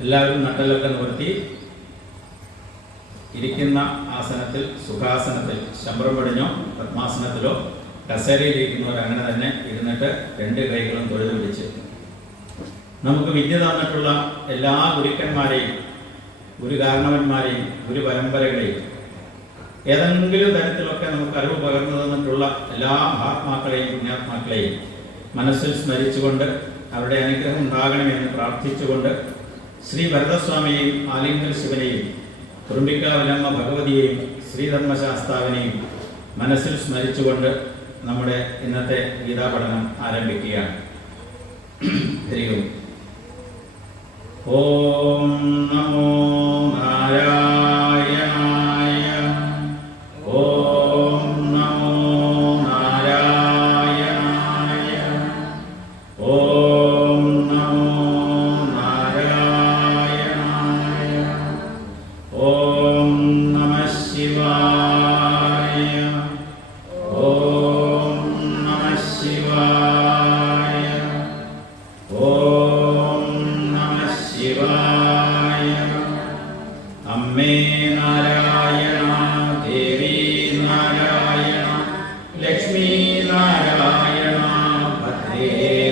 എല്ലാവരും നട്ടലൊക്കെ നിവർത്തി ഇരിക്കുന്ന ആസനത്തിൽ, സുഖാസനത്തിൽ, ശമ്പരം പടിഞ്ഞോ പത്മാസനത്തിലോ കസേരയിലിരിക്കുന്നവർ അങ്ങനെ തന്നെ ഇരുന്നിട്ട് രണ്ട് കൈകളും തൊഴുതു പിടിച്ച് നമുക്ക് വിദ്യ തന്നിട്ടുള്ള എല്ലാ ഗുരുക്കന്മാരെയും, ഗുരുകാരണവന്മാരെയും, ഗുരുപരമ്പരകളെയും, ഏതെങ്കിലും തരത്തിലൊക്കെ നമുക്ക് അറിവ് പകർന്നു തന്നിട്ടുള്ള എല്ലാ മഹാത്മാക്കളെയും പുണ്യാത്മാക്കളെയും മനസ്സിൽ സ്മരിച്ചുകൊണ്ട് അവരുടെ അനുഗ്രഹം ഉണ്ടാകണമെന്ന് പ്രാർത്ഥിച്ചുകൊണ്ട് ശ്രീ ഭരതസ്വാമിയെയും ആലിംഗൽ ശിവനെയും കുറുമ്പിക്കാവിലമ്മ ഭഗവതിയെയും ശ്രീധർമ്മശാസ്താവിനെയും മനസ്സിൽ സ്മരിച്ചുകൊണ്ട് നമ്മുടെ ഇന്നത്തെ ഗീതാപഠനം ആരംഭിക്കുകയാണ്. ഹരിയും. ഓം നമോ നാരായണായ. ഓം നമോ നാരായണായ. ഓം നമോ നാരായണായ. ഓം നമഃ ശിവായ. ഓം നമഃ ശിവായ. ഓം നമഃ ശിവായ. അമ്മേ നാരായണ, ദേവി നാരായണ, ലക്ഷ്മി നാരായണ, ഭദ്രേ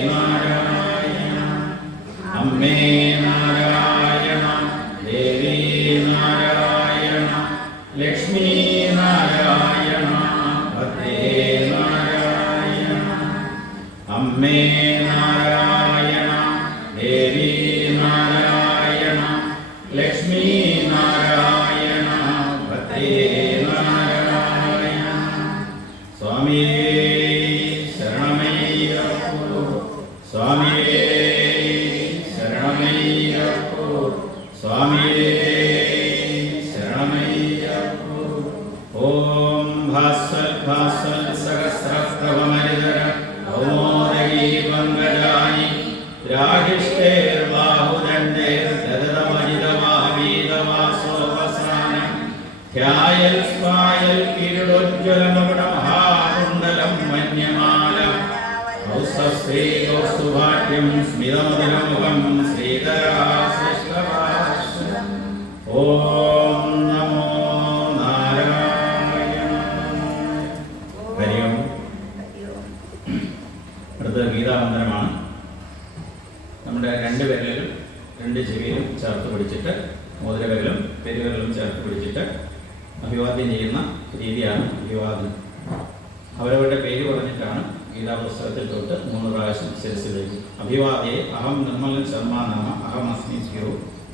നാരായണ. അമ്മേ നാരായണ, ദേവി നാരായണ, ലക്ഷ്മി നാരായണ, ഭദ്രേ നാരായണ. അമ്മേ നാരായണ, ദേവി നാരായണ, ലക്ഷ്മി നാരായണ, ഭദ്രേ നാരായണ. സ്വാമിയേ ശരണമയ്യപ്പോ, സ്വാമിയേ ശരണമയ്യപ്പോ, സ്വാമിയേ ശരണമയ്യപ്പോ. ഓം ഭാസ്വൽ ഭാസ്വൽ സഹസ്രപ്രഭമരിതര ഭൗമോദരീ പങ്കജാനി രാഹിഷ്ടേർബാഹുദണ്ഡേർദരതമജിതമാവീതവാസോപസാനം ധ്യായൽ സ്വായൽ കിരീടോജ്വലമകുടമഹാകുണ്ഡലം മന്യമാല കൗസ്തശ്രീ കൗസ്തുഭാട്യം സ്മിതമതിരമുഖം ശ്രീധരാശ്ലിഷ്ടഭാഷ്യം. ഓം നമോ നാരായണായ. ഹരി ഓം. അടുത്ത ഗീതാമന്ത്രമാണ്. നമ്മുടെ രണ്ട് വിരലുകൾ രണ്ട് ചെവിയിലും ചേർത്ത് പിടിച്ചിട്ട്, മോതിരവിരലും പെരുവിരലും ചേർത്ത് പിടിച്ചിട്ട് അഭിവാദ്യം ചെയ്യുന്ന രീതിയാണ് അഭിവാദ്യം. അവരവരുടെ പേര് പറഞ്ഞിട്ടാണ് ഗീതാപുസ്തകത്തിൽ തൊട്ട് 3 പ്രാവശ്യം ശിരസിലേക്ക്. അഭിവാദ്യേ അഹം നിർമ്മലൻ ശർമ്മ നമ, അഹം അസ്മി ഭ്യോ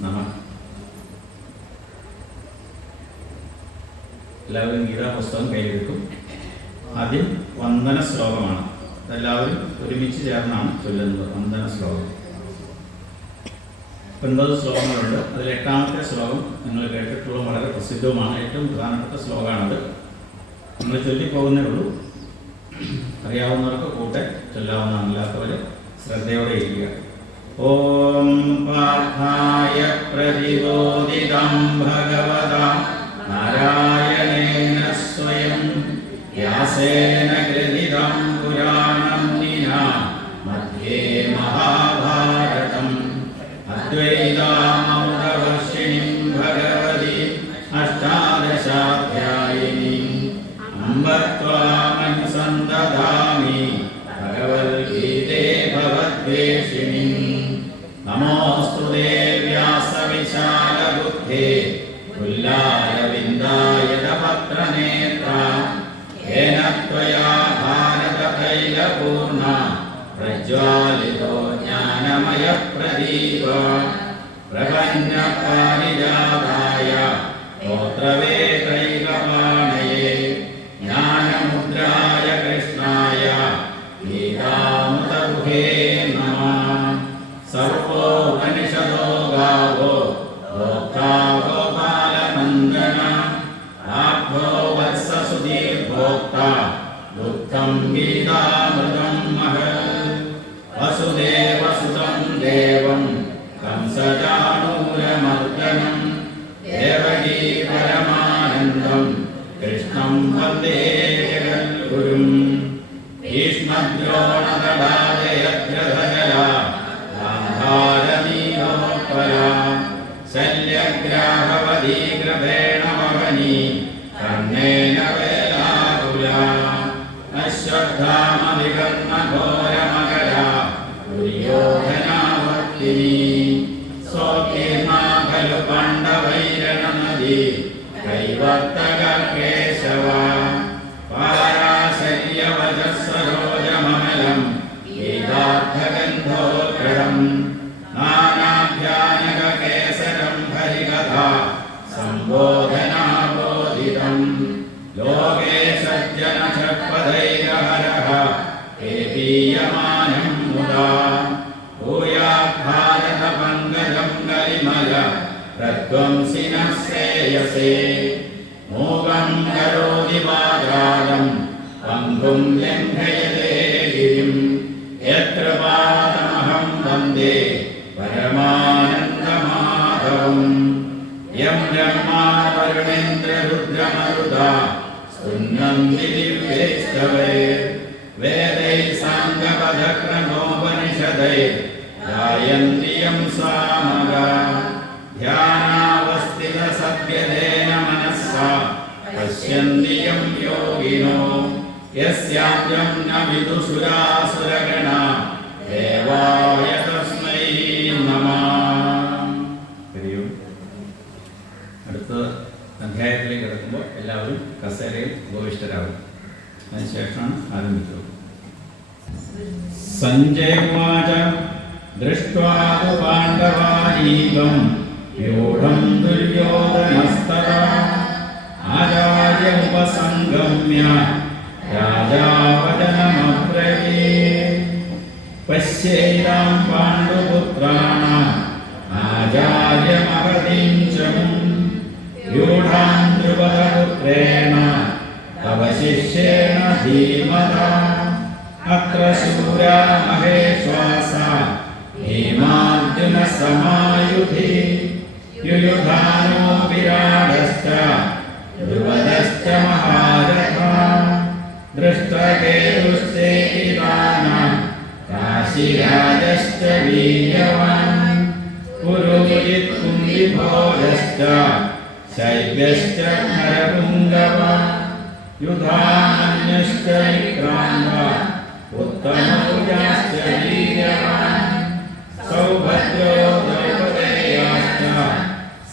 നമ. എല്ലാവരും ഗീതാപുസ്തകം കയ്യിലെടുക്കും. ആദ്യം വന്ദന ശ്ലോകമാണ്. അതെല്ലാവരും ഒരുമിച്ച് ചേർന്നാണ് ചൊല്ലുന്നത്. വന്ദന ശ്ലോകം 9 ശ്ലോകങ്ങളുണ്ട്. അതിൽ 8ാമത്തെ ശ്ലോകം നിങ്ങൾ കേട്ടിട്ടുള്ള വളരെ പ്രസിദ്ധവുമാണ്, ഏറ്റവും പ്രധാനപ്പെട്ട ശ്ലോകമാണത്. നമ്മൾ ചൊല്ലിപ്പോകുന്നേ ഉള്ളൂ. അറിയാവുന്നവർക്ക് കൂട്ടെ ചൊല്ലാവുന്നതല്ലാത്തവർ ശ്രദ്ധയോടെ ഇരിക്കുക. ഓം പാർത്ഥായ പ്രതിബോധിതം ഭഗവതാ നാരായണേന സ്വയം വ്യാസേന ഗ്രഥിതം പുരാണം നിനാ മധ്യേ മഹാഭാരതം അദ്വൈതാമൃതവർഷിണീം ഭഗവതി അഷ്ടാദശാധ്യായിനീം അംബ ത്വാമനുസന്ദധാമി ഭഗവദ്ഗീതേ ഭവദ്വേഷിണീം. നമോസ്തുതേ വ്യാസവിശാലബുദ്ധേ തുല്യാരവിന്ദായതപത്രനേത്ര യേന ത്വയാ ഭാരതതൈലപൂർണ പ്രജ്വാലിതോ ജ്ഞാനമയപ്രദീപ പ്രപന്നപാരിജാതായ ഗോത്രവേത്രൈകപാണയേ ജ്ഞാനമുദ്രായ കൃഷ്ണായ ഗീതാമൃതഗുഹേ നമഃ. സർവോപനിഷദോ ഗാവോ ഭോക്താ ഗോപാലനന്ദന ആർദ്ധോ വത്സസുധീർഭോക്താ ദുഃഖം ഗീതാമൃതം മഹത്. വസുദേവസുതം ദേവം കംസചാണൂരമർദ്ദനം ദേവകീ പരമാനന്ദം കൃഷ്ണം വന്ദേ ജഗദ്ഗുരും. ഭീഷ്മദ്രോണതടാജയദ്രഥജലാ ഗാന്ധാരനീലോത്പലാ ശല്യഗ്രാഹവതീ കൃപേണ വഹനി കർണേന വേലാകുലാ അശ്വത്ഥാമവികർണഘോരമകര ദുര്യോധനാവർത്തിനി സ്വകീർണാ ഖലു പാണ്ഡവൈരണനദി കൈവർത്തക കേശവ പാരാശര്യവചസ്സരോജമമലം ഗീതാർത്ഥഗന്ധോത്കടം നാനാഭ്യാനകേസരം ഹരികഥാ സംബോധനാബോധിതം ലോകേ സജ്ജനശപഥൈരഹരഃ കേപീയമാനം മുദാ ഭൂയാത് ഭാരതപങ്കജം ഗരിമല പ്രധ്വംസിനഃ ശ്രേയസേ മോഹം കരോതി വാചാലം പങ്കും ലംഘയതേ ഗിരിം യത്ര പാദമഹം വന്ദേ പരമാനന്ദമാധവം യം ബ്രഹ്മാ വരുണേന്ദ്രരുദ്രമരുതാ സ്തുന്വന്തി ദിവ്യൈസ്തവൈർ വേദൈः സാംഗപദക്രമോപനിഷദൈः ഗായന്തി യം സാമഗാ ധ്യാനാവസ്ഥിതസദ്യതേന മനസ്സാ പശ്യന്തി യം യോഗിനോ യസ്യാദ്യം ന വിദുഷുരാസുരഗണാ ദേവായ തസ്മൈ നമഃ. അടുത്ത അധ്യായത്തിലേക്ക് കിടക്കുമ്പോൾ എല്ലാവരും കസേരയിൽ ഉപവിഷ്ടരാകും. അതിനുശേഷമാണ് ആരംഭിക്കുന്നത്. സഞ്ജയവാച ദൃഷ്ട്വാ തു പാണ്ഡവാനീകം വ്യൂഢം ദുര്യോധനസ്തഥാ ആചാര്യ ഉപസംഗമ്യ രാജാ വചനമബ്രവീത് പശ്യേതാം പാണ്ഡുപുത്രാണാം ആചാര്യമഹതീം ച വ്യൂഢാം ദ്രുപദപുത്രേണ തവ ശിഷ്യേണ ധീമതാ അത്ര ശൂരാ മഹേശ്വാസാ ഭീമാർജുന സമായുധി യുയുധാനോ വിരാടശ്ച ധ്രുവദശ്ച മഹാരഥാ ദൃഷ്ടകേതുശ്ചേകിതാനാം കാശിരാജശ്ച വീര്യവാൻ പുരോഹിത് കുന്തിഭോജശ്ച ശൈബ്യശ്ച നരപുംഗവ യുധാമന്യശ്ച വിക്രാന്ത ഉത്തമൗജാശ്ച വീര്യവാൻ സൗഭദ്രോ ദ്രൗപദേയാശ്ച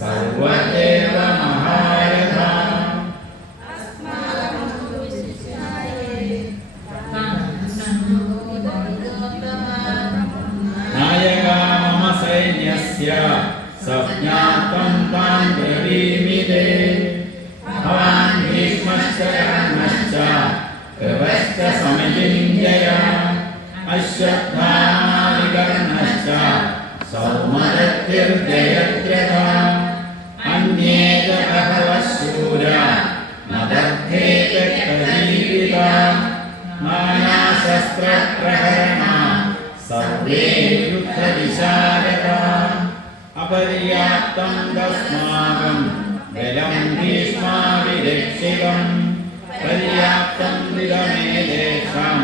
സർവദേവ മഹാരഥാ നായകാ മമ സൈന്യസ്യ സജ്ഞാതം താൻ ബ്രവീമി തേ ഭവാൻ ഭീഷ്മശ്ച കർണശ്ച കൃപശ്ച സമയുഞ്ജയ അശ്വത്ഥാമാ വികർണശ്ച സൗമദത്തിർജയദ്രഥാ അന്യേ ച ബഹവഃ ശൂരാ മദർത്ഥേ തജ്ജീവിതാ നാനാശസ്ത്രപ്രഹരണാ സർവേ യുദ്ധവിശാരദാ അപര്യാപ്തം തസ്മാകം ബലം ഭീഷ്മാവിരക്ഷിതം പര്യാപ്തം ദിഗമേതേഷാം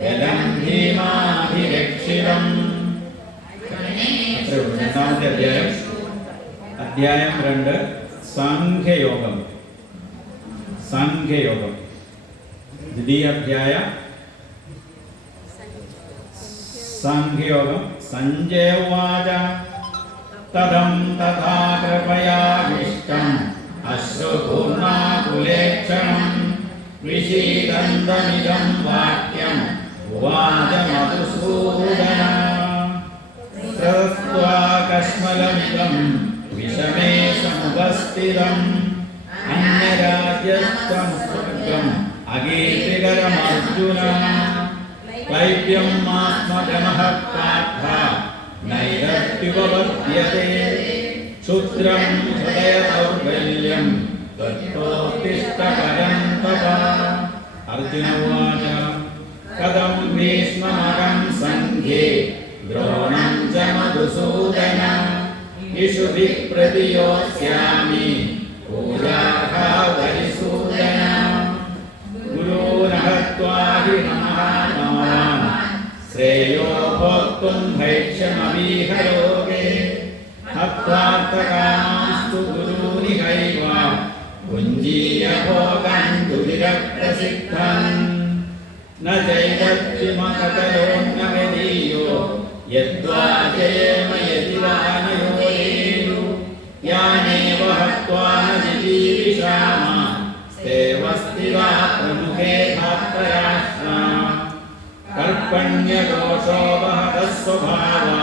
ബലം ഭീമാഭിരക്ഷിതം. രണ്ടാമത്തെ അധ്യായം, അധ്യായം 2 സാംഖ്യയോഗം. സാംഖ്യയോഗം ദ്വിതീയാധ്യായ സാംഖ്യയോഗം. സഞ്ജയ ഉവാച തദം തഥാ കൃപയാവിഷ്ടം അശ്രുപൂർണാകുലേക്ഷണം വിഷീദന്തമിദം വാക്യം ഉവാച മധുസൂദന സൃത്വാ കശ്മലമിദം വിഷമേ സമുപസ്ഥിതം അന്യരാജ്യസ്ഥം സ്വർഗം അകീർത്തികരമർജുന ക്ലൈബ്യം ആത്മഗമഃ പാർത്ഥ നൈരത്യുപപദ്യത്തെ ക്ഷുദ്രം ഹൃദയദൗർബല്യം തത്തോത്തിഷ്ഠ പരന്തപ. അർജുന ഉവാച കഥം ഭീഷ്മമഹം സംഘേ ദ്രോണം ച മധുസൂദന ഇഷുഭിഃ പ്രതിയോത്സ്യാമി പൂജാർഹാവരിസൂദന ഗുരോനഹത്വാ ഹി മഹാത്മാവാൻ ശ്രേയോ ഭോക്തും ഭൈക്ഷ്യമീഹ ലോകേ ഹത്വാർത്ഥകാമ भुञ्जीयभोगान् दुरिरप्रसिद्धान् न चैतद्विमकतरोन्नगदीयो यद्वा जयेम यदि वा न योगेयु यानेव हत्वा न जिजीविषाम स्तेवस्तिवा प्रमुखे धात्रराष्ट्रा कर्पण्यदोषोपहतः स्वभावा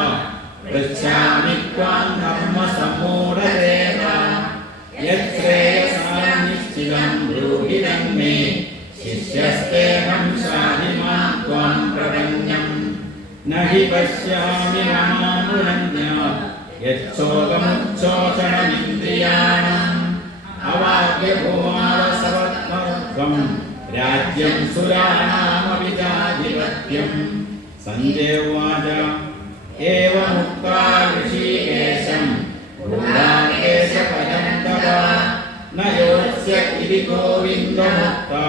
पृच्छामि त्वां धर्मसम्मूढदेव यच्छ्रेयसां निश्चितं ब्रूहि तन्मे शिष्यस्तेऽहं शाधि मां त्वां प्रपन्यं न हि पश्यामि ममानुरन्य यच्छोकमुच्छोषणमिन्द्रियाणाम् अवाप्यभूमावसवत्मत्वं राज्यं सुराणामपि चाधिपत्यं सञ्जय उवाच एवमुक्त्वा ऋषिकेशं भूराकेशपदं तदा न योत्स्य इति गोविन्दमुक्ता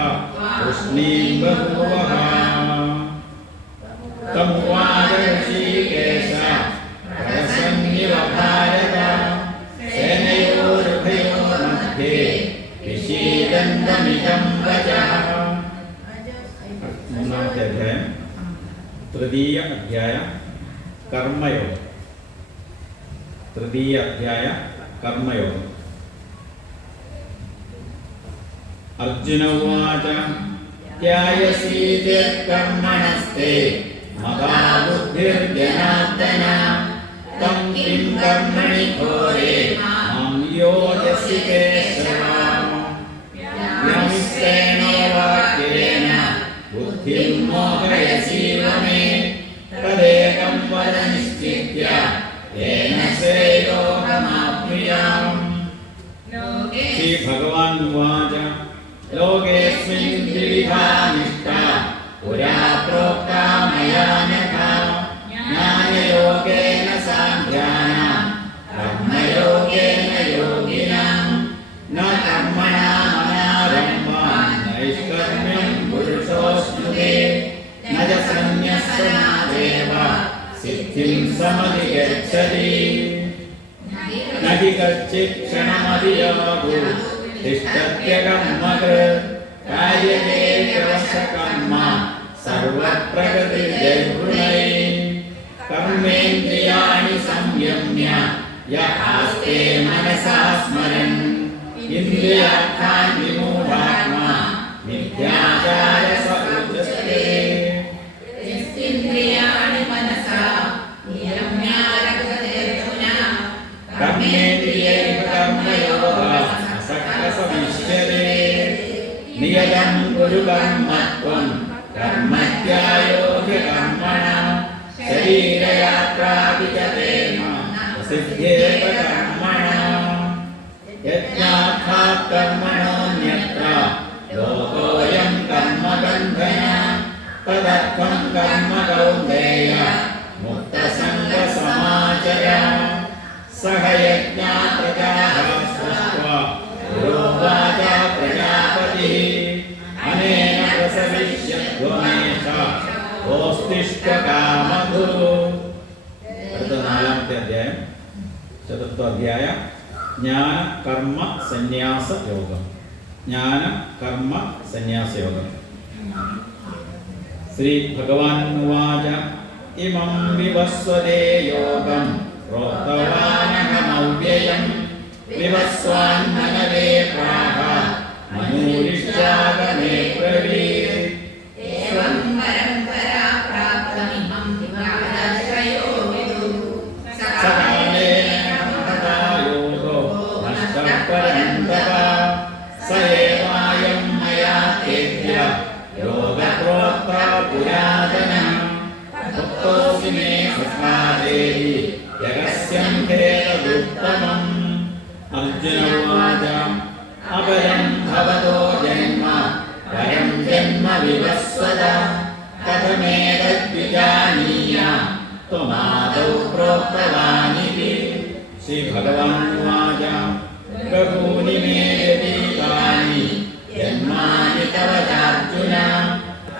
तूष्णीं बभूवः तमुवाच ऋषिकेश प्रसन्निव भारत सेनयोरुभयोर्मध्ये विषीदन्तमिदं वचः। മൂന്നാമത്തെ അധ്യായം തൃതീയ അധ്യായ കർമ്മയോഗം. തൃതീയ അധ്യായ കർമ്മയോഗം. അർജുന ഉവാച ധ്യായസീത്യകർമ്മണസ്തേ മതാ ബുദ്ധിർജനാർദ്ദന तं किं कर्मणि घोरे मां योजसि केशव यमिष्टेन वाक्येन बुद्धिं मोहयसीव मे तदेकं वद निश्चित्य येन श्रेयोऽहमाप्नुयाम्। श्री भगवान् उवाच लोकेऽस्मिन् द्विविधा निष्ठा पुरा प्रोक्ता मया नघा ज्ञानयोगेन साङ्ख्यानां कर्मयोगेन योगिनां न कर्मणामनारम्भान् नैष्कर्म्यं पुरुषोऽश्नुते न च सन्न्यस्तनादेव सिद्धिं समधिगच्छति न हि कश्चित् क्षणमपि यावत् तिष्ठत्यकर्मकृत् कार्यते ह्यवशकर्म सर्वप्रकृतिर्जैर्गुणैः कर्मेन्द्रियाणि संयम्य य आस्ते मनसा स्मरन् इन्द्रियार्थान् विमूढात्मा मिथ्याचारः स उच्यते। इन्द्रियाणि मनसा नियम्य रक्षतेऽर्जुन कर्मेन्द्रियैः कर्मयोगः असक्तः विष्यते नियतं कुरु कर्मत्वं कर्मत्यायो ह्यकर्मणा शरीरयात्राभिचते सिद्ध्येत कर्मणा यज्ञार्थात् कर्मणोऽन्यत्र लोकोऽयं कर्मबन्धनः तदर्थं कर्म कौन्तेय मुक्तसङ्गसमाचर सह यज्ञा प्रजाः सृष्ट्वा पुरोवाच प्रजापतिः अनेन प्रसविष्यद्वमेष ഓസ്തിഷ്ഠകാമധു. അടുത്ത നാലാമത്തെ അധ്യായം ചതുർത്ഥ അധ്യായ ജ്ഞാന കർമ്മ സന്യാസ യോഗം. ജ്ഞാന കർമ്മ സന്യാസ യോഗം. ശ്രീ ഭഗവാൻ ഉവാച ഇമം വിവസ്വതേ യോഗം പ്രോക്തവാനഹമവ്യയം വിവസ്വാന്മനവേ പ്രാഹ മനൂരിഷ്യാഗമേ ബ്രവീത്. അർജുന ഉവാച അപരം ഭവതോ ജന്മ പരം ജന്മ വിവസ്വത കഥമേതദ്വിജാനീയ ത്വമാദൗ പ്രോക്തവാനിതി. ശ്രീ ഭഗവാൻ ഉവാച ബഹൂനി മേ വ്യതീതാനി ജന്മാനി തവ ചാർജുന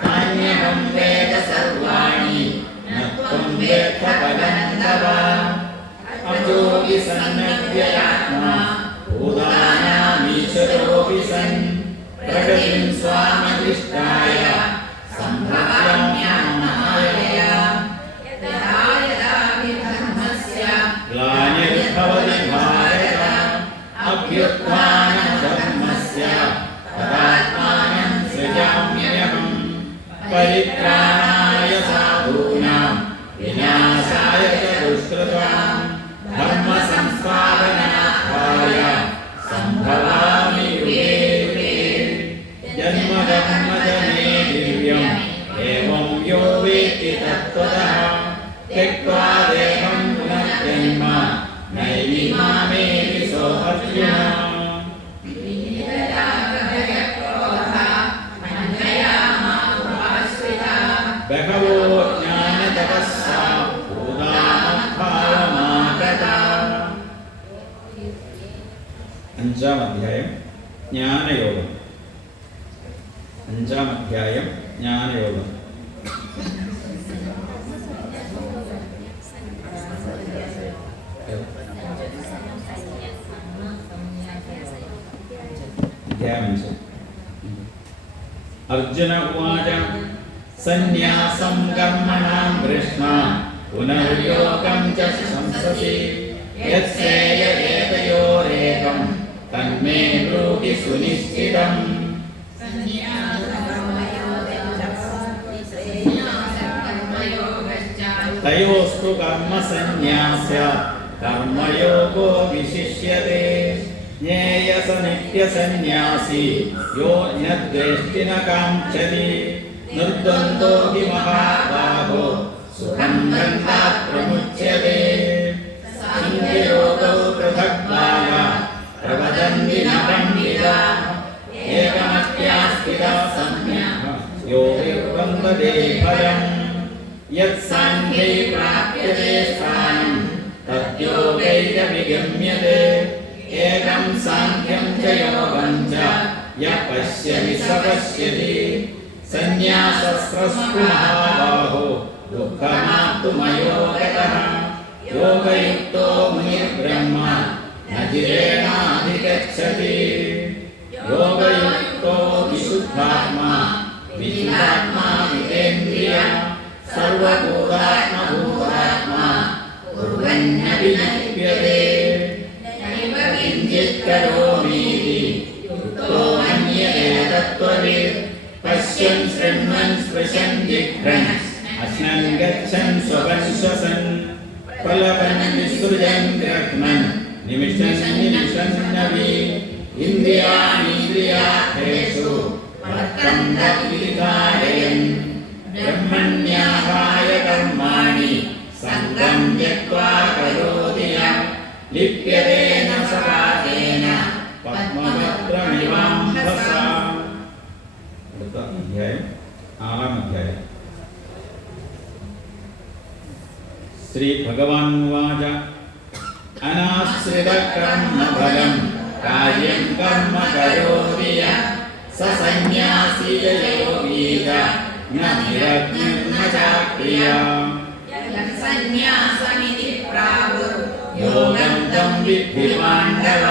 നാന്യഹം വേദ സർവാണി ന ത്വം വേദ പദം തവ അജോപി സന്നദ്ധ്യാത്മാ ഭൂതാനാമീശ്വരോപി സൻ प्रकृतिं स्वामदिष्टाय सम्भवाम्यात्ममायया यदा यदा हि धर्मस्य ग्लानिर्भवति भारत अभ्युत्थानधर्मस्य तदात्मानं सृजाम्यहम् परित्राणाय साधूनां विनाशाय च दुष्कृतां धर्मसंस्थापनार्थाय सम्भवामि युगे युगे जन्म कर्म च मे दिव्यम् एवं यो वेत्ति तत्त्वतः त्यक्त्वा देहं पुनर्जन्म नैति मामेति सोऽर्जुन बहवो ज्ञानतपस्सा भूतामभावमागता അഞ്ചാം അധ്യായം ജ്ഞാനയോഗം. അഞ്ചാം അധ്യായം ജ്ഞാനയോഗം. അർജുന ഉവാച സന്യാസം കർമ്മണാം കൃഷ്ണ പുനർയോഗം ച സംസസി യത്സേയതയോരേകം തന്മേ ബ്രൂഹി സുനിശ്ചിതം. തയോസ്തു കർമ്മസന്യാസ്യ കർമ്മയോഗോ വിശിഷ്യതേ ജ്ഞേയസ നിത്യസന്യാസി യോ ന ദ്വേഷ്ടി ന കാംക്ഷതി നിർദ്വന്ദ്വോ ഹി മഹാബാഹോ സുഖം ബന്ധാത് പ്രമുച്യതേ. സംഖ്യയോഗോ പൃഥഗ്ഭാഗ പ്രവദന്തി ന പണ്ഡിതാഃ ഏകമത്യാസ്ഥിതഃ സമ്യഃ യോ വിവ്രന്ദതേ ഫലം. യത്സാംഖ്യൈ പ്രാപ്യതേ സ്ഥാനം തദ്യോഗൈരവിഗമ്യതേ. ഏകം സാംഖ്യം ച യോഗം ച യഃ പശ്യതി സ പശ്യതി. സന്യാസസ്രസ്തു മഹാബാഹോ ദുഃഖമാപ്തുമയോ ഗതഃ. യോഗയുക്തോ മുനിർബ്രഹ്മ ന ജിരേണാധിഗച്ഛതി. യോഗയുക്തോ വിശുദ്ധാത്മാ വിജിതാത്മാ വിതേന്ദ്രിയ സർവഭൂതാത്മഭൂതാത്മാ കുർവന്നപി ന ലിപ്യതേ. നൈവ കിഞ്ചിത് കരോമീതി യുക്തോ മന്യതേ തത്ത്വവിദ്. പശ്യൻ ശൃണ്വൻ സ്പൃശൻ ജിഘ്രൻ അശ്നൻ ഗച്ഛൻ സ്വപൻ ശ്വസൻ പ്രലപൻ വിസൃജൻ ഗ്രഹ്ണൻ നിമിഷൻ നിമിഷൻ നവി. ഇന്ദ്രിയാണീന്ദ്രിയാർത്ഥേഷു വർത്തന്ത വിധാരയൻ ബ്രഹ്മണ്യാഹായ കർമാണി സംഗം ത്യക്ത്വാ കരോതി യം ലിപ്യതേന സകാശേന പദ്മപത്രമിവാംഭസാ. അടുത്ത അധ്യായം ആറാം അധ്യായം. ശ്രീ ഭഗവാൻ ഉവാച അനാശ്രിത കർമ്മഫലം കാര്യം കർമ്മ കരോതി യഃ സ സന്യാസി യോഗീ ച ന നിരഗ്നിർ ന ചാക്രിയാ. സന്യാസമിതി പ്രാഹുർ യോഗം തം വിദ്ധി പാണ്ഡവ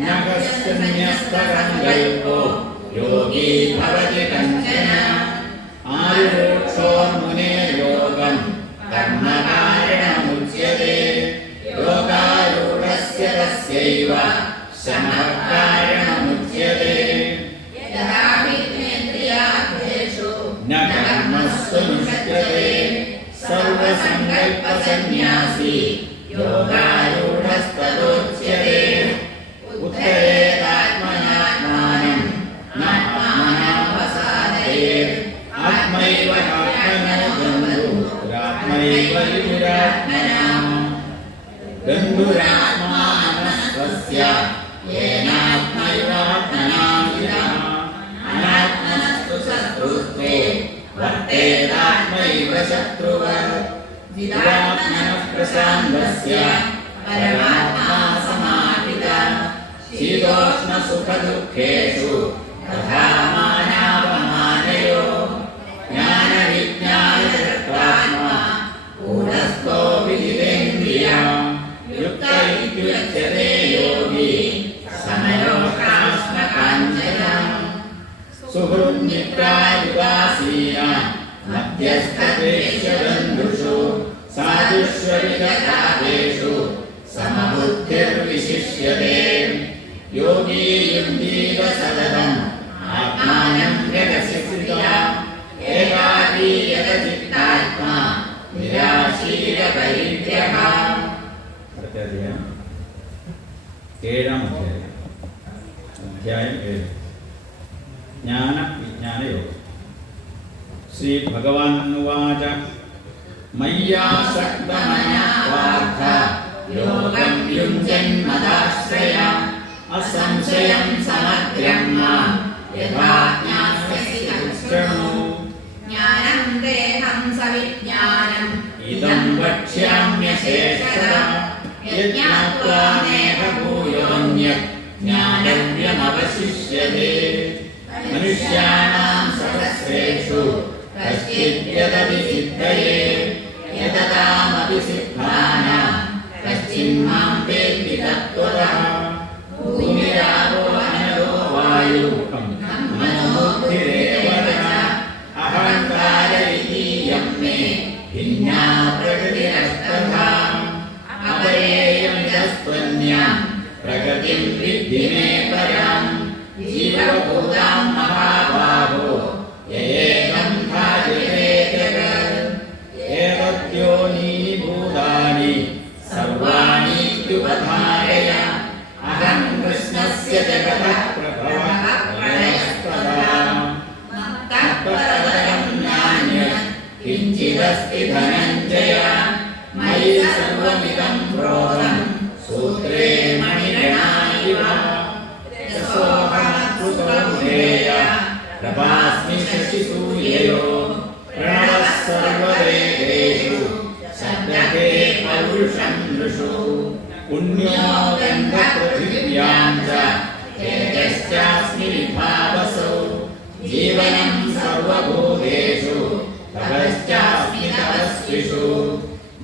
ന കസ്യന്യസ്തസങ്കൽപോ യോഗീ ഭവതി കഞ്ചന. ആരുരോക്ഷോർമുനേ യോഗം കർമ്മകാരണമുച്യതേ. യോഗാരൂഢസ്യ തസ്യൈവ ശമഃ കാരണമുച്യതേ. യഥാ വിദ്മേന്ദ്രിയാർത്ഥേഷു ന കർമ്മസ്തു നിഷ്ഠ്യതേ. സർവസങ്കൽപസന്യാസി യോഗാരൂഢസ്തദോച്യതേ. ഉത്തരേതാത്മനാത്മാനം ന ആത്മനാവസാദയേത്. ആത്മൈവ ആത്മനോ ബന്ധുരാത്മൈവ വിദുരാത്മനാ. ബന്ധുരാത്മാ മനസ്തസ്യ യേനാത്മൈവാത്മനാ ജിതഃ. അനാത്മനസ്തു ശത്രുത്വേ വർത്തേതാത്മൈവ ശത്രുവത്. ജിതാത്മനഃ പ്രശാന്തസ്യ പരമാത്മാ സമാഹിതഃ. ശീതോഷ്ണസുഖദുഃഖേഷു തഥാ മാനാപമാനയോ. ജ്ഞാനവിജ്ഞാനതത്ത്വാത്മാ കൂടസ്ഥോ വിജിതേന്ദ്രിയ. യുക്ത ഇത്യുച്യതേ യോഗി സമലോഷ്ടാശ്മകാഞ്ചന. സുഹൃന്മിത്രായുദാസീന മധ്യസ്ഥേഷു സാധുഷ്വരിതേഷു സമബുദ്ധിർവിശിഷ്യതേ യോഗീ യുഞ്ജീവ സതതം ആത്മാനം രഹസ്യ ഏകാകീയതചിത്താത്മാ നിരാശീല പരിഗ്രഹം. അടുത്ത അധ്യായം 7-ാം അധ്യായം. അധ്യായം 7 ജ്ഞാന വിജ്ഞാനയോഗം. ശ്രീ ഭഗവാൻ ഉവാച മയ്യാസക്തമനഃ പാർത്ഥ യോഗം യുഞ്ജന്മദാശ്രയ അസംശയം സമഗ്രം മാം യഥാ ജ്ഞാസ്യസി ശൃണു. ജ്ഞാനം ദേഹം സവിജ്ഞാനം ഇദം വക്ഷ്യാമ്യശേഷതഃ യജ്ഞാത്വാ നേഹ ഭൂയോന്യത് ജ്ഞാനവ്യമവശിഷ്യതേ. മനുഷ്യാണാം സഹസ്രേഷു കശ്ചിദ്യതതി സിദ്ധയേ യതതാമപി സിദ്ധാനാം കശ്ചിന്മാം വേത്തി തത്വതഃ. ഭൂമിരാപോ അനലോ വായു മനോബുദ്ധിരേവ അഹങ്കാര ഇതീയം മേ ഭിന്നാ പ്രകൃതിരഷ്ടധാ. അപരേയം തസ്ത്വന്യാം പ്രകൃതിം വിദ്ധി മേ പരാം. ജീവഭൂതാം മഹാബാഹോ യേകം ധാര്യതേ ജഗത്. ഏതദ്യോനീനി ഭൂതാനി സർവാണീത്യുപധാരയ അഹം കൃഷ്ണസ്യ ജഗതഃ പ്രഭവഃ പ്രളയസ്തദാ. തത്പരം നാന്യത് കിഞ്ചിദസ്തി ധനഞ്ജയ. മയി സർവമിദം പ്രോതം സൂത്രേ മണിഗണായിവ. രസോഹമശ്രുതൗധേയ പ്രഭാസ്മി ശശിസൂര്യയോ. പ്രണവഃ സർവവേദേഷു ശബ്ദേ പൗരുഷം നൃഷു. പുണ്യോ ഗന്ധപൃഥിവ്യാം ച തേജശ്ചാസ്മി വിഭാവസോ. ജീവനം സർവഭൂതേഷു തപശ്ചാസ്മി തപസ്വിഷു.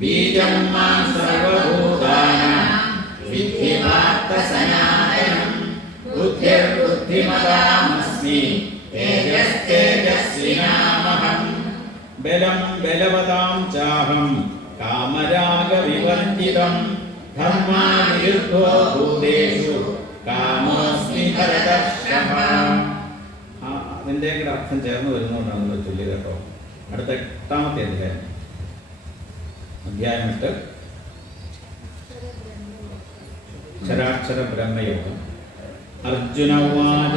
ബീജം മാം സർവഭൂതാനാം വിദ്ധി പാർത്ഥ സനാതനം. ബുദ്ധിർബുദ്ധിമതാമസ്മി തേജസ്തേജസ്വിനാമഹം. ബലം ബലവതാം ചാഹം കാമരാഗവിവർജിതം. ധർമാവിരുദ്ധോ ഭൂതേഷു കാമോസ്മി ഭരതർഷഭ. അതിൻ്റെ കൂടെ അർത്ഥം ചേർന്ന് വരുന്നതുകൊണ്ടാണ് ചൊല്ലി കേട്ടോ. അടുത്ത 8-ാമത്തെ അധ്യായം. അധ്യായം 8 അക്ഷരാക്ഷര ബ്രഹ്മയോഗം. അർജുന ഉവാച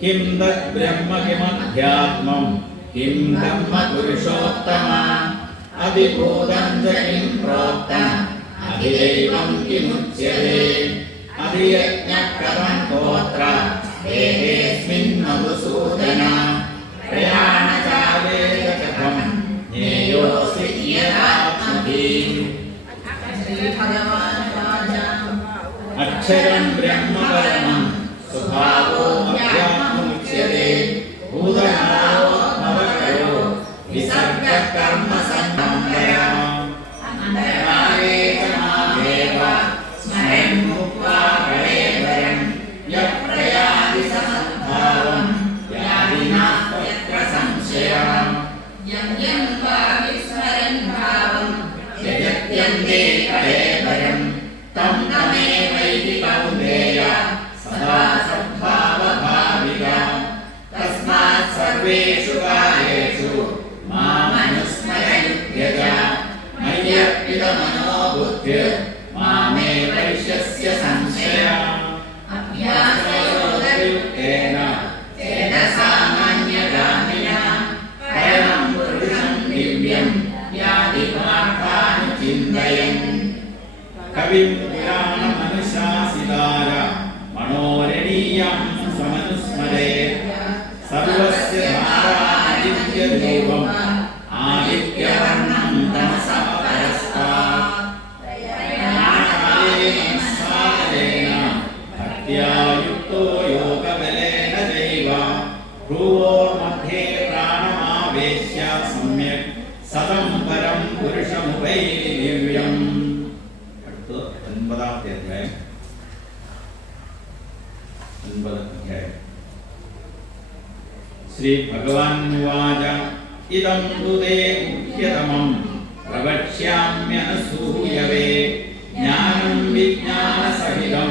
കിം തത് ബ്രഹ്മ കിമധ്യാത്മം കിം ബ്രഹ്മ പുരുഷോത്തമ. അതിഭൂതം ച കിം പ്രോക്തം അതിദൈവം കിമുച്യതേ. അതിയജ്ഞഃ കഥം ഗോത്ര ദേഹേസ്മിൻ മധുസൂദന. പ്രയാണകാലേ കഥം ജ്ഞേയോऽസി യഥാത്മഭിः. അക്ഷരം ബ്രഹ്മ പരമം സ്വഭാവോ അധ്യാത്മമുച്യതേ. ഭൂതകാലോ ഭവകരോ വിസർഗ കർമ്മ സംഭവഃ. അന്തരാലേ ച മാമേവ സ്മരൻ മുക്ത്വാ കലേവരം. യഃ പ്രയാതി സമദ്ഭാവം യാതി നാസ്ത്യത്ര സംശയഃ. യം യം വാ വിസ്മരൻ ഭാവം യജത്യന്തെ കലേവരം തം തമേവൈതി കൗന്ദേയ സദാ സദ്ഭാവഭാവിക. തസ്മാത് സർവേഷു കാലേഷു മാമനുസ്മരയുധ്യജ. മയ്യർപ്പിതമനോ ബുദ്ധിർ മാമേ വൈശ്യസ്യ സംശയഃ. അഭ്യാസയോഗയുക്തേന ചേതസാ നാന്യഗാമിനഃ പരമം പുരുഷം ദിവ്യം യാതി പാർത്ഥാനു ചിന്തയൻ. കവിം പുരാണമനുശാസിതാര മനോരണീയം സമനുസ്മരേത്. സർവസ്യ ധാരാദിത്യരൂപം ആദിത്യവർണം തമസഃ പരസ്താത്. പ്രാണായേന ഭക്ത്യാ യുക്തോ യോഗബലേന ചൈവ. ഭ്രുവോർമധ്യേ പ്രാണമാവേശ്യ സമ്യക് സതം പരം പുരുഷമുപൈതി ദിവ്യം. അടുത്ത 9-ാമത്തെ അധ്യായം. 9 അധ്യായം. श्रीभगवानुवाच इदं तु ते मुख्यतमं प्रवक्ष्याम्यनसूयवे ज्ञानं विज्ञानसहितं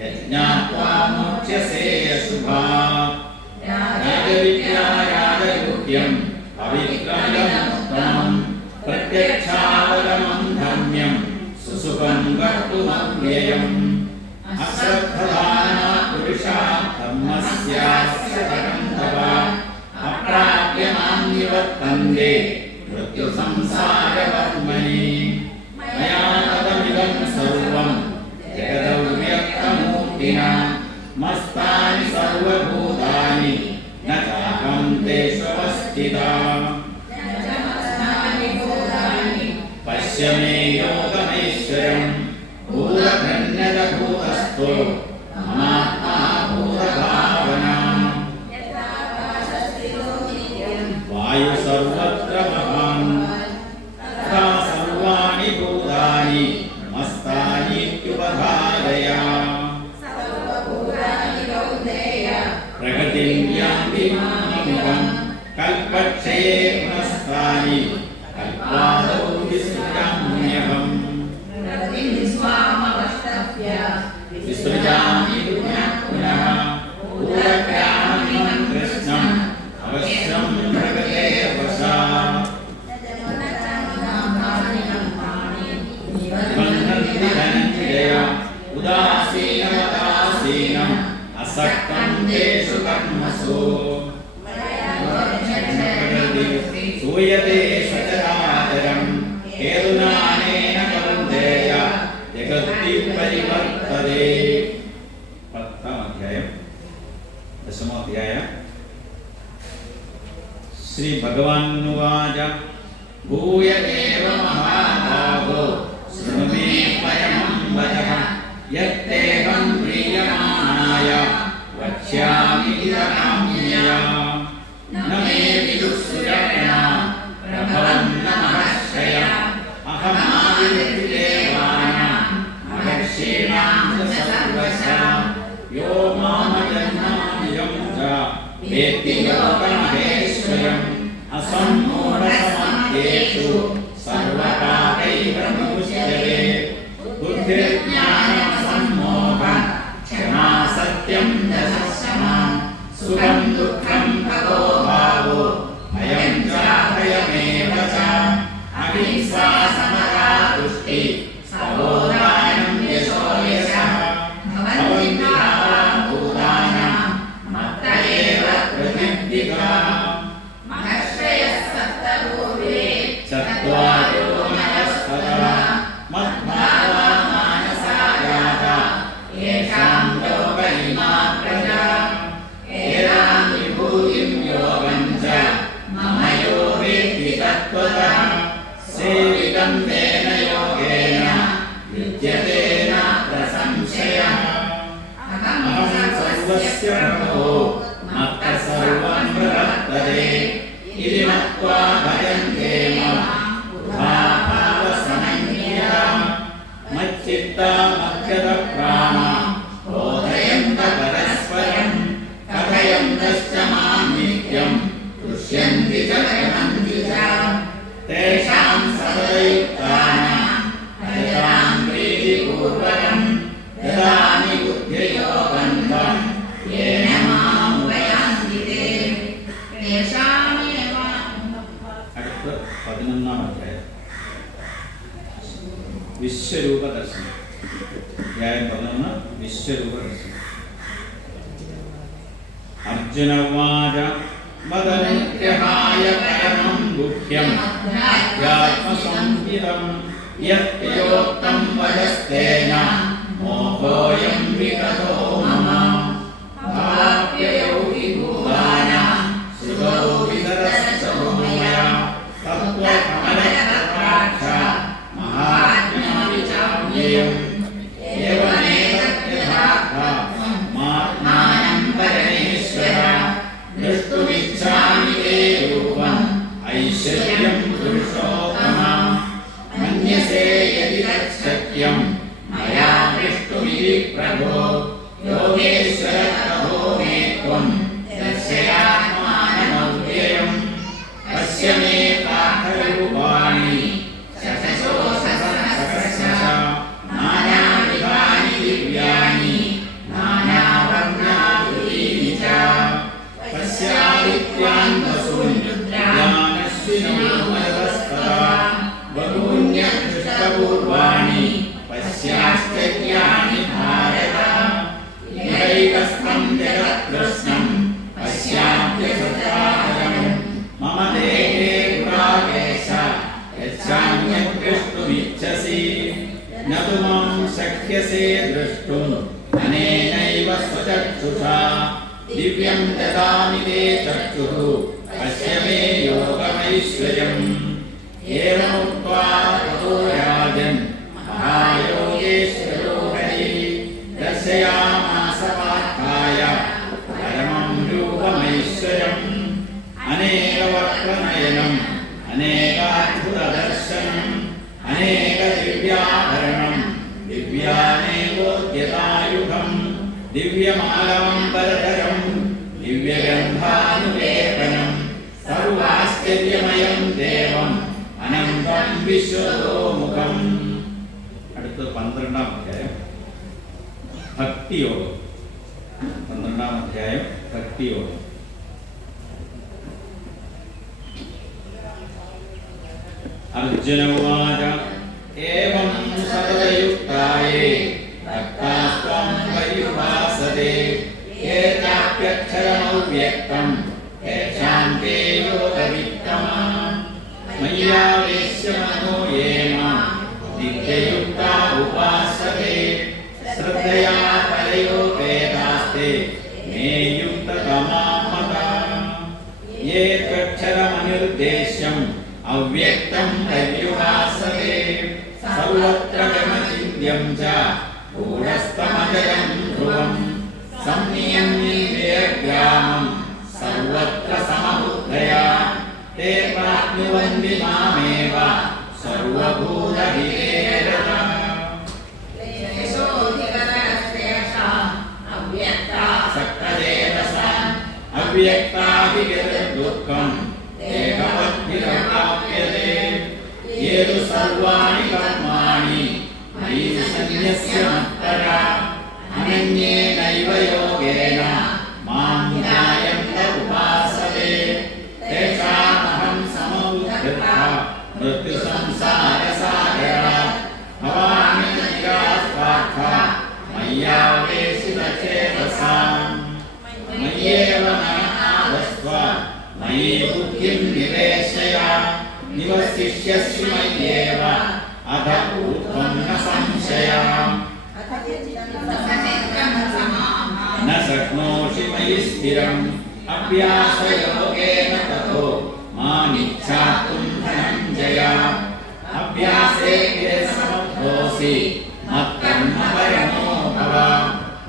यज्ञात्वा मोक्ष्यसे शुभात् राजविद्या राजगुह्यं पवित्रमिदमुत्तमं प्रत्यक्षावगमं धर्म्यं सुसुखं कर्तुमव्ययम् अश्रद्धधाना पुरुषा धर्मस्यास्य तव अप्राप्य मां निवर्तन्ते मृत्युसंसारवर्मणि मया तदमिदं सर्वं जगदव्यक्तमूर्तिना मस्तानि सर्वभूतानि न चाहं तेष्वस्थिता पश्य मे योगमैश्वरम् भूतधन्यदभूतस्थो ममात्मा भूतभावना वायु सर्वत्र महान् तथा सर्वाणि भूतानि मस्तानीत्युपधारय प्रकृतिं यान्ति मामिदं कल्पक्षये पुनस्तानि कल्पादौ विसृजाम्यहम् विसृजामि पुनः पुनः पूरग्राममिमं कृष्णम् अवश्यं प्रकृते वशात् बन्धन्ति धनञ्जय उदासीनवदासीनम् असक्तं तेषु कर्मसु सूयते सचराचरम् हेतुनानेन कौन्तेय जगत्तिपरिवर्तते। 10ാം അധ്യായം 10ാം അധ്യായം श्रीभगवानुवाच भूय एव महाभागो शृणु मे परमं वचः यत्तेऽहं प्रीयमाणाय वक्ष्यामि इदमन्यया न मे विदुःसुजगणा प्रभवं न महर्षयः अहमादिदेवानां महर्षीणां च सर्वशः यो मामजन्मादिजं च वेत्ति योगमहेश्वरम् असम्मूढसमर्थ्येषु सर्वपापैः मुच्यते बुद्धिर्ज्ञानसम्मोहः क्षमा सत्यं दशमः सुखं दुःखं भगो भावो भयं च भयमेव च अहिंसा समता तुष्टिः सहोदानं यशो यशः भवन्ति भूतानां मत्त एव प्रसिद्धिः चत्वारो मनस्ततः मद्भावा मानसा जाता येषां योग इमा प्रजा एतां विभूतिं योगं च मम यो वेत्ति तत्त्वतः सेवितं तेन योगेन युज्यते नात्र संशयः अहं सर्वस्य प्रभो मत्तः सर्वं प्रवर्तते इति मत्वा भजन्ते मच्चित्ता मध्यदप्राणा बोधयन्तः परस्परं कथयन्तश्च मां नित्यं तुष्यन्ति च रमन्ति च तेषां सततयुक्तानां भजतां प्रीतिपूर्वकं ददामि बुद्धियोगं तं येन मामुपयान्ति ते तेषामेव। 11ാം അധ്യായം വിശ്വരൂപ ദർശനം. അധ്യായം 11 വിശ്വരൂപ ദർശനം. അർജുന ഉവാച മദനുഗ്രഹായ പരമം ഗുഹ്യം അധ്യാത്മസംഹിതം യത്യോക്തം വചസ്തേന മോഹോയം വിഗതോ മമ ഭാവ്യയോ വിഭൂതാനാം സുഖോ വിതരശ്ച ഭൂമയ തത്വകമലപ്രകാശ മഹാജ്ഞാവിചാവ്യയം ഏവമേതദ്യഥാർത്ഥം മാത്മാനം പരമേശ്വര ദൃഷ്ടുമിച്ഛാമി തേ രൂപം ഐശ്വര്യം പുരുഷോത്തമം മന്യസേ യദി തച്ഛക്യം മയാ ദൃഷ്ടുമിതി പ്രഭോ യോഗേശ്വര പ്രഭോ മേ ത്വം ദർശയാത്മാനമോ द्रष्टुम् अनेनैव स्वचक्षुषा दिव्यं ददामि ते चक्षुः पश्य मे योगमैश्वर्यम् एवमुक्त्वा ततो राजन् महायोगेश्वरो हरिः दर्शयामास पार्थाय परमं रूपमैश्वर्यम् अनेकवक्त्रनयनम् अनेकाद्भुतदर्शनम् अनेकदिव्याभरणम् दिव्यानेकोद्यतायुधम् दिव्यमालाम्बरधरम् दिव्यगन्धानुलेपनम् सर्वाश्चर्यमयम् देवम् अनन्तम् विश्वतोमुखम्. അടുത്ത 12-ാം അധ്യായം ഭക്തിയോഗം. 12-ാം അധ്യായം ഭക്തിയോഗം. अर्जुन उवाच एवं सततयुक्ताये भक्तास्त्वं पर्युपासते ये चाप्यक्षरमव्यक्तं तेषां ते योगवित्तमाः मय्यावेश्य मनो ये मां नित्ययुक्ता उपासते श्रद्धया परयोपेतास्ते मे युक्ततमा मताः ये त्वक्षरमनिर्देश्यम् अव्यक्तं पर्युपासते सर्वत्र गमचिन्त्यं च गूढस्थमजलं ध्रुवं संनियम्येन्द्रियग्रामं सर्वत्र समबुद्धया ते प्राप्नुवन्ति मामेव सर्वभूतहिते रतः. सक्तचेतसाम् अव्यक्ता हि दुःखम् एकमद्भिरप्यते ये तु सर्वाणि कर्माणि मयि सन्न्यस्य मत्परा अनन्येनैव योगेन मां ध्यायन्त उपासते तेषामहं समबुद्धिर्भा मृत्युसंसारसागरात् भवामि चिरात् पार्थ मय्यावेशितचेतसाम् मय्येव मनः आधस्त्व मयि बुद्धिं निवेशय निवसिष्यसि मय्येव अध ऊर्ध्वं न संशयः न शक्नोषि मयि स्थिरम् अभ्यासयोगेन ततो मामिच्छातुं धनञ्जय अभ्यासेन समर्थोऽसि मत्कर्मपरमो भव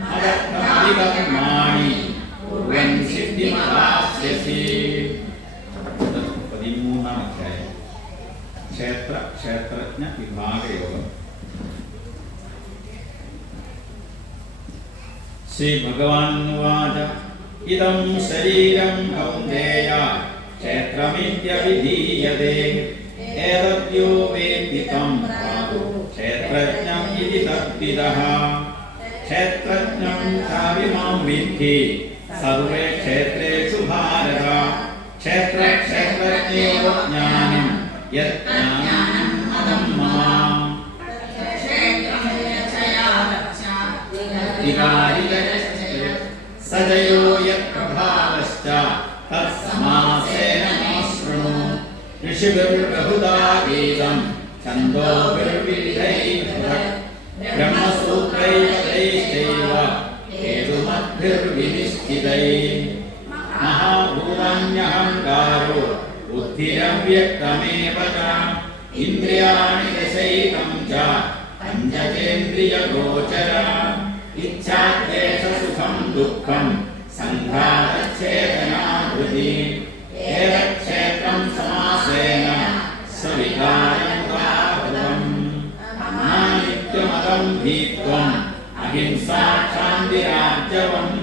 मदर्थमधिकर्माणि कुर्वन् सिद्धिमवाप्स्यसि. 13-ാം അധ്യായം ക്ഷേത്രജ്ഞ വിഭാഗയോഗം. ശ്രീഭഗവാനുവാച ഇദം ശരീരം കൗന്ദേയ ക്ഷേത്രമിത്യഭിധീയതേ ഏതദ്യോ വേത്തി തം പ്രാഹു ക്ഷേത്രജ്ഞം ഇതി തദ്വിദഃ ക്ഷേത്രജ്ഞം ചാവിമാം വിദ്ധി സർവേ ക്ഷേത്രേഷു ഭാരത ക്ഷേത്രജ്ഞയോ ജ്ഞാനം യജ്ഞാനം അഹം മമ സജയോ യത്പ്രഭാവശ്ച തത്സമാസേന മാശൃണു ഋഷിഭിർബഹുധാ ഗീതം ഛന്ദോഭിർവിവിധൈഃ ബ്രഹ്മസൂത്രൈകൈശ്ചൈവ ഹേതുമദ്ഭിർവിനിശ്ചിതൈः महाभूतान्यहङ्कारो बुद्धिरव्यक्तमेव च इन्द्रियाणि दशैकं च पञ्चचेन्द्रियगोचर इच्छाद्वेषसुखं दुःखं सङ्घातच्छेदना धृति एतत्क्षेत्रं समासेन सविकारं वाहृतम् अनित्यमदं भीत्वम् अहिंसा शान्तिरार्जवम्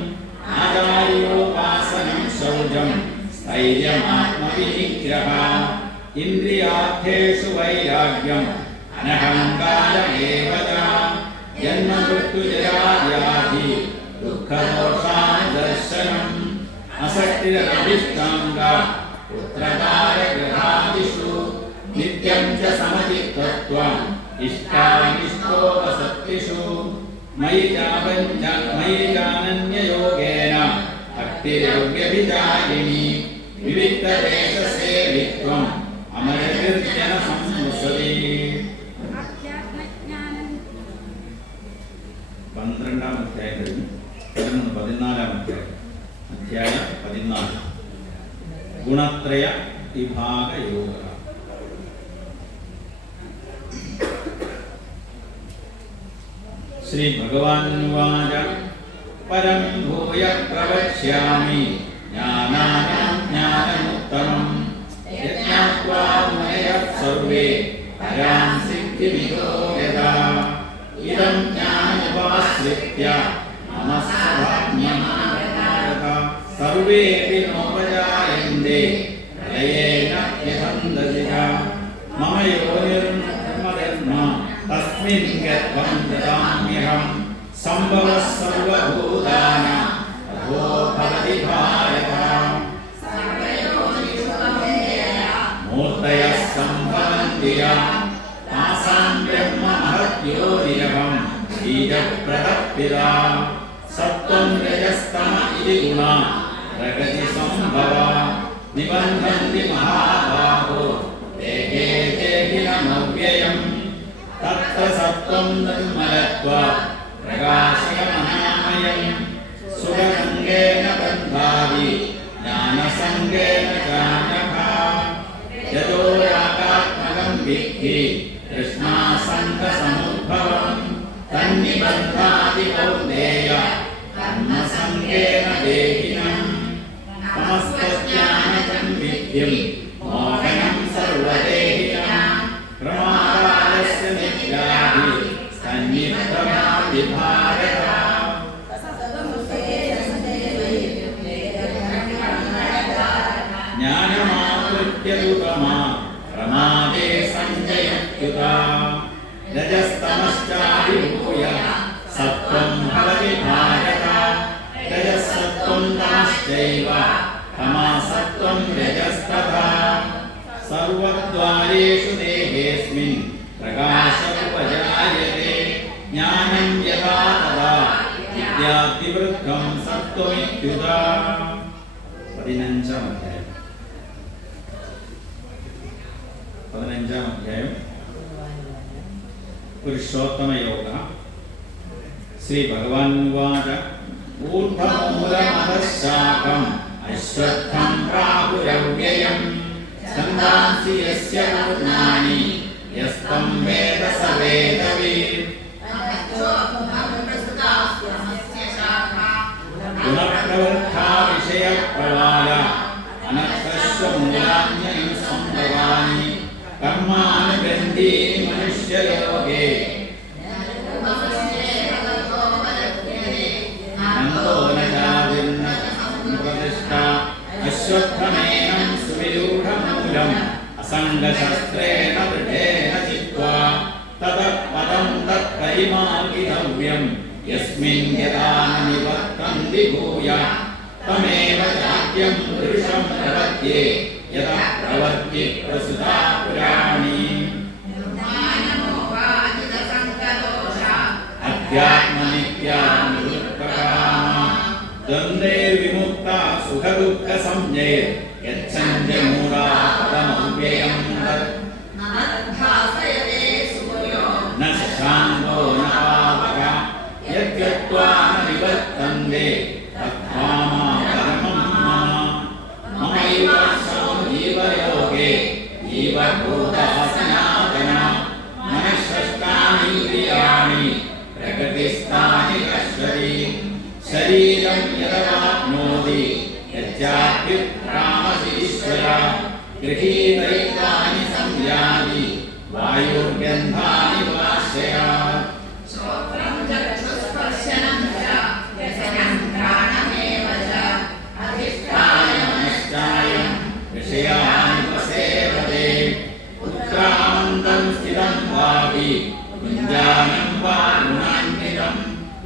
आचार्योपासनं शौचं स्थैर्यमात्मविनिग्रहः इन्द्रियार्थेषु वैराग्यम् अनहङ्कारमेव च जन्ममृत्युजराव्याधि दुःखदोषानुदर्शनम् असक्तिरनभिष्टाङ्ग पुत्रकारगृहादिषु नित्यं च समचित्तत्वम् इष्टानिष्टोपसक्तिषु मयि चानन्ययोगेन भक्तिर्योग्यभिचारिणी विविक्तदेशसेवित्वम् अमरनिर्जनसंवसति 12-ാം അധ്യായം കഴിഞ്ഞു. 14-ാം അധ്യായം. അധ്യായം 14 ഗുണത്രയ വിഭാഗ യോഗ. ശ്രീ ഭഗവാൻ വാച പരം ഭൂയ പ്രവക്ഷ്യാമി ജ്ഞാനാനാം ജ്ഞാനമുത്തമം യജ്ഞാത്വാ മുനയഃ സർവേ പരാം സിദ്ധിമിതോ യഥാ ഇദം ജ്ഞാനമുപാശ്രിത്യ നമസ്സഭാമ്യമാഗതാഃ സർവേപി നോപജായന്തെ പ്രളയേന യഥന്തതിഃ മമ യോനിർമധർമ്മ തസ്മിൻ ഗർഭം ദദാമ്യഹം സംഭവഃ സർവഭൂതാനാം തഥോ ഭവതി ഭാരത മൂർത്തയഃ സംഭവന്തി താസാം ബ്രഹ്മ മഹദ്യോനിരഹം ബീജപ്രദപിതാ സത്വം രജസ്തമ ഇതി ഗുണാ പ്രകൃതി സംഭവ നിബന്ധന്തി മഹാബാഹോ ദേഹേ ദേഹിനമവ്യയം തത്ര സത്വം നിർമ്മലത്വാത് പ്രകാശകമനാമയം സുഖസംഗേന ബന്ധാവി ജ്ഞാനസംഗേന ചാനഘ യതോ രാഗാത്മകം വിദ്ധി തൃഷ്ണാസംഗസമുദ്ഭവം തന്നിബദ്ധാതി കൗന്ദേയ കർമ്മസംഗേന ദേഹിനം തമസ്തജ്ഞാനജം വിദ്യം മോഹനം സർവദേഹിനം പ്രമാദാലസ്യ നിത്യാഹി സന്നിധമാതി ഭാരത ജ്ഞാനമാവൃത്യതുപമാ പ്രമാദേ സഞ്ജയത്യുത രജസ്തമശ്ചാഭിഭൂയ സത്വം ഭവതി ഭാരത രജസത്വം തമശ്ചൈവ തമസത്വം രജസ്തഥാ സർവദ്വാരേഷു ദേഹേസ്മിൻ പ്രകാശോപജായതേ ജ്ഞാനം യഥാ തഥാ വിദ്യാതിവൃദ്ധം സത്വമിത്യുത 15-ാം അധ്യായം. 15-ാം അധ്യായം പുരുഷോത്തമ യോഗ. ശ്രീ ഭഗവാൻ വാച ഊർധ്വമൂലമധഃശാഖം അശ്വത്ഥം പ്രാഹുരവ്യയം ഛന്ദാംസി യസ്യ പൂർണ്ണാനി യസ്തം വേദ സ വേദവിദ് ഗുണപ്രവൃദ്ധാ വിഷയപ്രവാല അനർത്ഥശ്വമൂലാന്യയം സംഭവാനി കർമാനുബന്ധീനി മനുഷ്യലോകേ അശ്വത്ഥമേനം സുവിരൂഢമൂലം അസംഗശസ്ത്രേണ ദൃഢേന ചിത്വാ തതഃ പദം തത്പരിമാർഗിതവ്യം യസ്മിൻ യഥാ ന നിവർത്തന്തി ഭൂയ തമേവ ചാദ്യം പുരുഷം പ്രപദ്യേ യതഃ പ്രവർത്തി പ്രസുതാ പുരാണി അധ്യാത്മനിത്യാനുപകാമ ദ്വന്ദ്വൈർവിമുക്ത സുഖദുഃഖസംജ്ഞൈർ യച്ഛന്ത്യമൂഢാ പദമവ്യയം തത് ന ശശാങ്കോ ന പാവക യദ്ഗത്വാ ന നിവർത്തന്തെ തദ്ധാമാ പരമം മമ മമൈവ ജീവലോകേ ജീവഭൂതാ സനാതന മനഃഷ്ഠാനീന്ദ്രിയാണി പ്രകൃതിസ്ഥാനി നശ്വതി ശരീരം യദവാപ്നോതി യച്ഛാപ്യുത്ക്രാമതീശ്വര ഗൃഹീതൈതാനി സംയാതി വായുർഗന്ധാനി വാശയാത് അധിഷ്ഠാനം വിഷയാനി വസേവതേ ഉത്ക്രാമന്തം സ്ഥിതം ഭാവി കുഞ്ചാനം വാ ഗുണാന്വിതം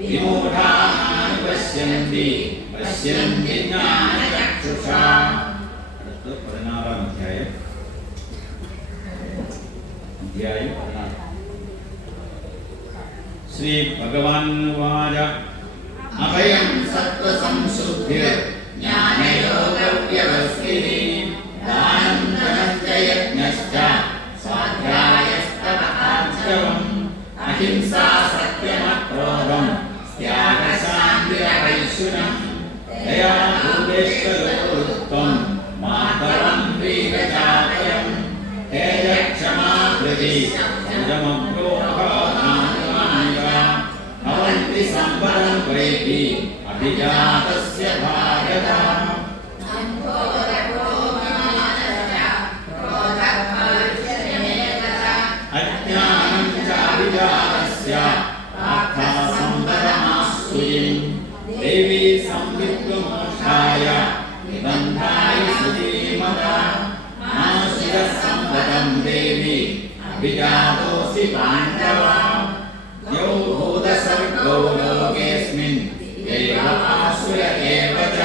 വിമൂഢാനാനി പശ്യന്തി പശ്യന്തി ജ്ഞാനചക്ഷുഷാ. 16-ാം അധ്യായം. അധ്യായം 16. ശ്രീ ഭഗവാൻ വാച അഭയം സത്വസംശുദ്ധിർ ജ്ഞാനയോഗവ്യവസ്ഥിതി ദാനം ധനശ്ച യജ്ഞശ്ച സ്വാധ്യായസ്തപ ആർജവം അഹിംസാ സത്യമക്രോധം दैशुनं दयाभूतेश्वरोत्तम मातरं वीरजातयं तेजक्षमाकृति संयमग्रोहानानिका भवन्ति सम्पदं वैति अभिजातस्य भारत अज्ञानं च अभिजातस्य देवी संविद्वमोक्षाय निबन्धाय सुधीमता नाशिरसम्पदं देवी अभिजातोऽसि पाण्डवा यो भूतसर्गो लोकेऽस्मिन् देव आसुर एव च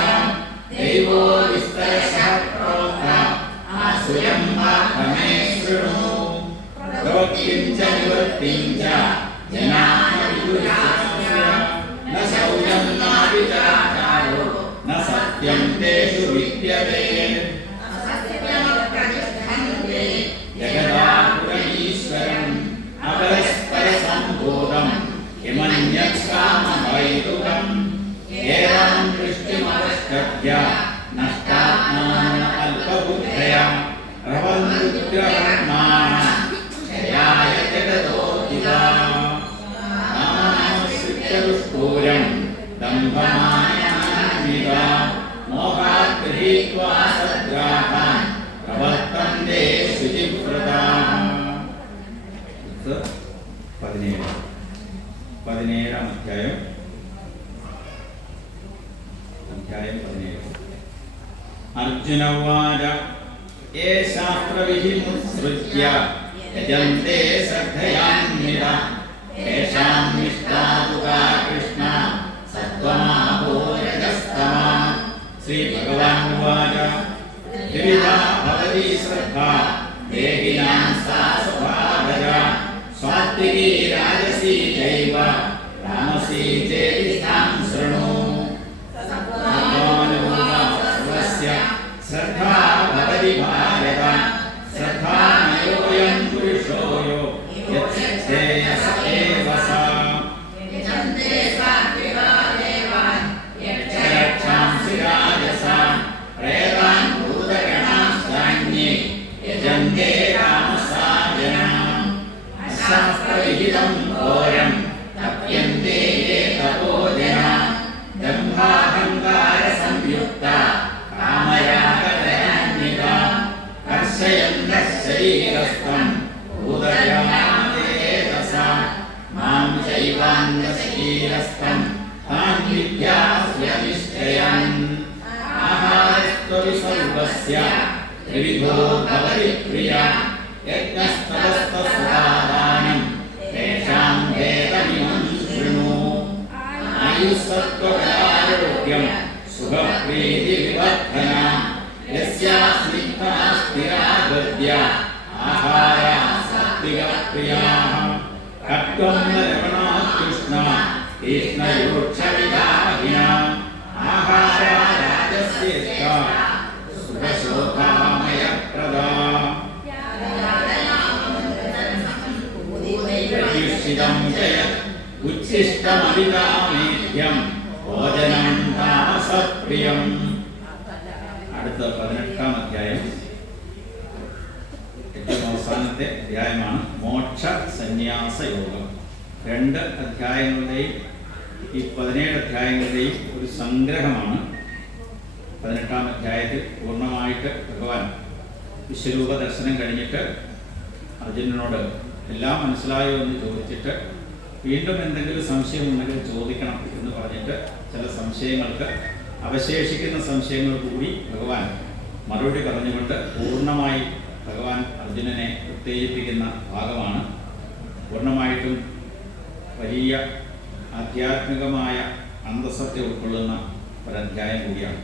देवो विस्तरशः प्रोक्ता आसुरं माघमे शृणु प्रवृत्तिं च निवृत्तिं च जनाः विदुषास्य न शौचं नाविचारो न सत्यं तेषु विद्यते जगदापुरमीश्वरम् अपरस्परसम्भूतं किमन्यत्कामहैतुकम् एवं दृष्टिमवष्टभ्य नष्टात्मानः अल्पबुद्धया प्रवन्नुग्रहर्माणः क्षयाय जगदोऽधिका नामश्चित्तदुष्पूरं दम्भमानमन्विता मोहात् गृहीत्वा सद्ग्राहान् प्रवर्तन्ते शुचिव्रताः 17 अध्याയം 17 अर्जुन उवाच ये शास्त्रविधिमुत्सृज्य यजन्ते श्रद्धयान्विता तेषां निष्ठा तु का कृष्णा सत्त्वमाहोरजस्तमा श्रीभगवान् उवाच विविधा भवति श्रद्धा देहिनां सा स्वभावजा सात्विकी राजसी चैव तामसी चेति तां शृणु सर्वस्य श्रद्धा भवति भारत श्रद्धामयोऽयं पुरुषो यो यच्छ्रेयस एव सा यजन्ते सात्विका देवान् यक्षरक्षांसि राजसान् प्रेतान् भूतगणाश्चान्ये यजन्ते रामसायनाम् अशास्त्रविहितं घोरं तप्यन्ते ये तपो जनाः दम्भाहङ्कारसंयुक्ता कामरागदयान्विता कर्षयन्तः शरीरस्थं भूतग्रामेतसा मां चैवान्यशरीरस्थं तान् विद्यास्यनिश्चयन् आहारस्त्वविसर्वस्य त्रिविधो भवति प्रिया यज्ञस्तपस्तदानं तेषां भेदमिमं शृणु आयुस्सत्त्वकलारोग्यं सुखप्रीतिविवर्धना यस्या स्निग्धा स्थिरा हृद्या आहारा सात्विकप्रियाः कट्वं न रमणात् कृष्णा तीक्ष्णयोक्षविदाहिना आहारा राजस्येष्टा सुखशोकामयप्रदा प्रयुष्यितं च यत् उच्छिष्टमविदामेध्यं भोजनं तामसप्रियम् അടുത്ത 18 അധ്യായം ഏറ്റവും അവസാനത്തെ അധ്യായമാണ് മോക്ഷ സന്യാസ യോഗം. 2 അധ്യായങ്ങളുടെയും ഈ 17 അധ്യായങ്ങളുടെയും ഒരു സംഗ്രഹമാണ് 18 അധ്യായത്തിൽ പൂർണ്ണമായിട്ട് ഭഗവാൻ വിശ്വരൂപ ദർശനം കഴിഞ്ഞിട്ട് അർജുനനോട് എല്ലാം മനസ്സിലായോ എന്ന് ചോദിച്ചിട്ട് വീണ്ടും എന്തെങ്കിലും സംശയമുണ്ടെങ്കിൽ ചോദിക്കണം എന്ന് പറഞ്ഞിട്ട് ചില സംശയങ്ങൾക്ക് അവശേഷിക്കുന്ന സംശയങ്ങൾ കൂടി ഭഗവാൻ മറുപടി പറഞ്ഞുകൊണ്ട് പൂർണ്ണമായി ഭഗവാൻ അർജുനനെ ഉത്തേജിപ്പിക്കുന്ന ഭാഗമാണ്. പൂർണ്ണമായിട്ടും വലിയ ആധ്യാത്മികമായ അന്തസത്തെ ഉൾക്കൊള്ളുന്ന ഒരധ്യായം കൂടിയാണ്.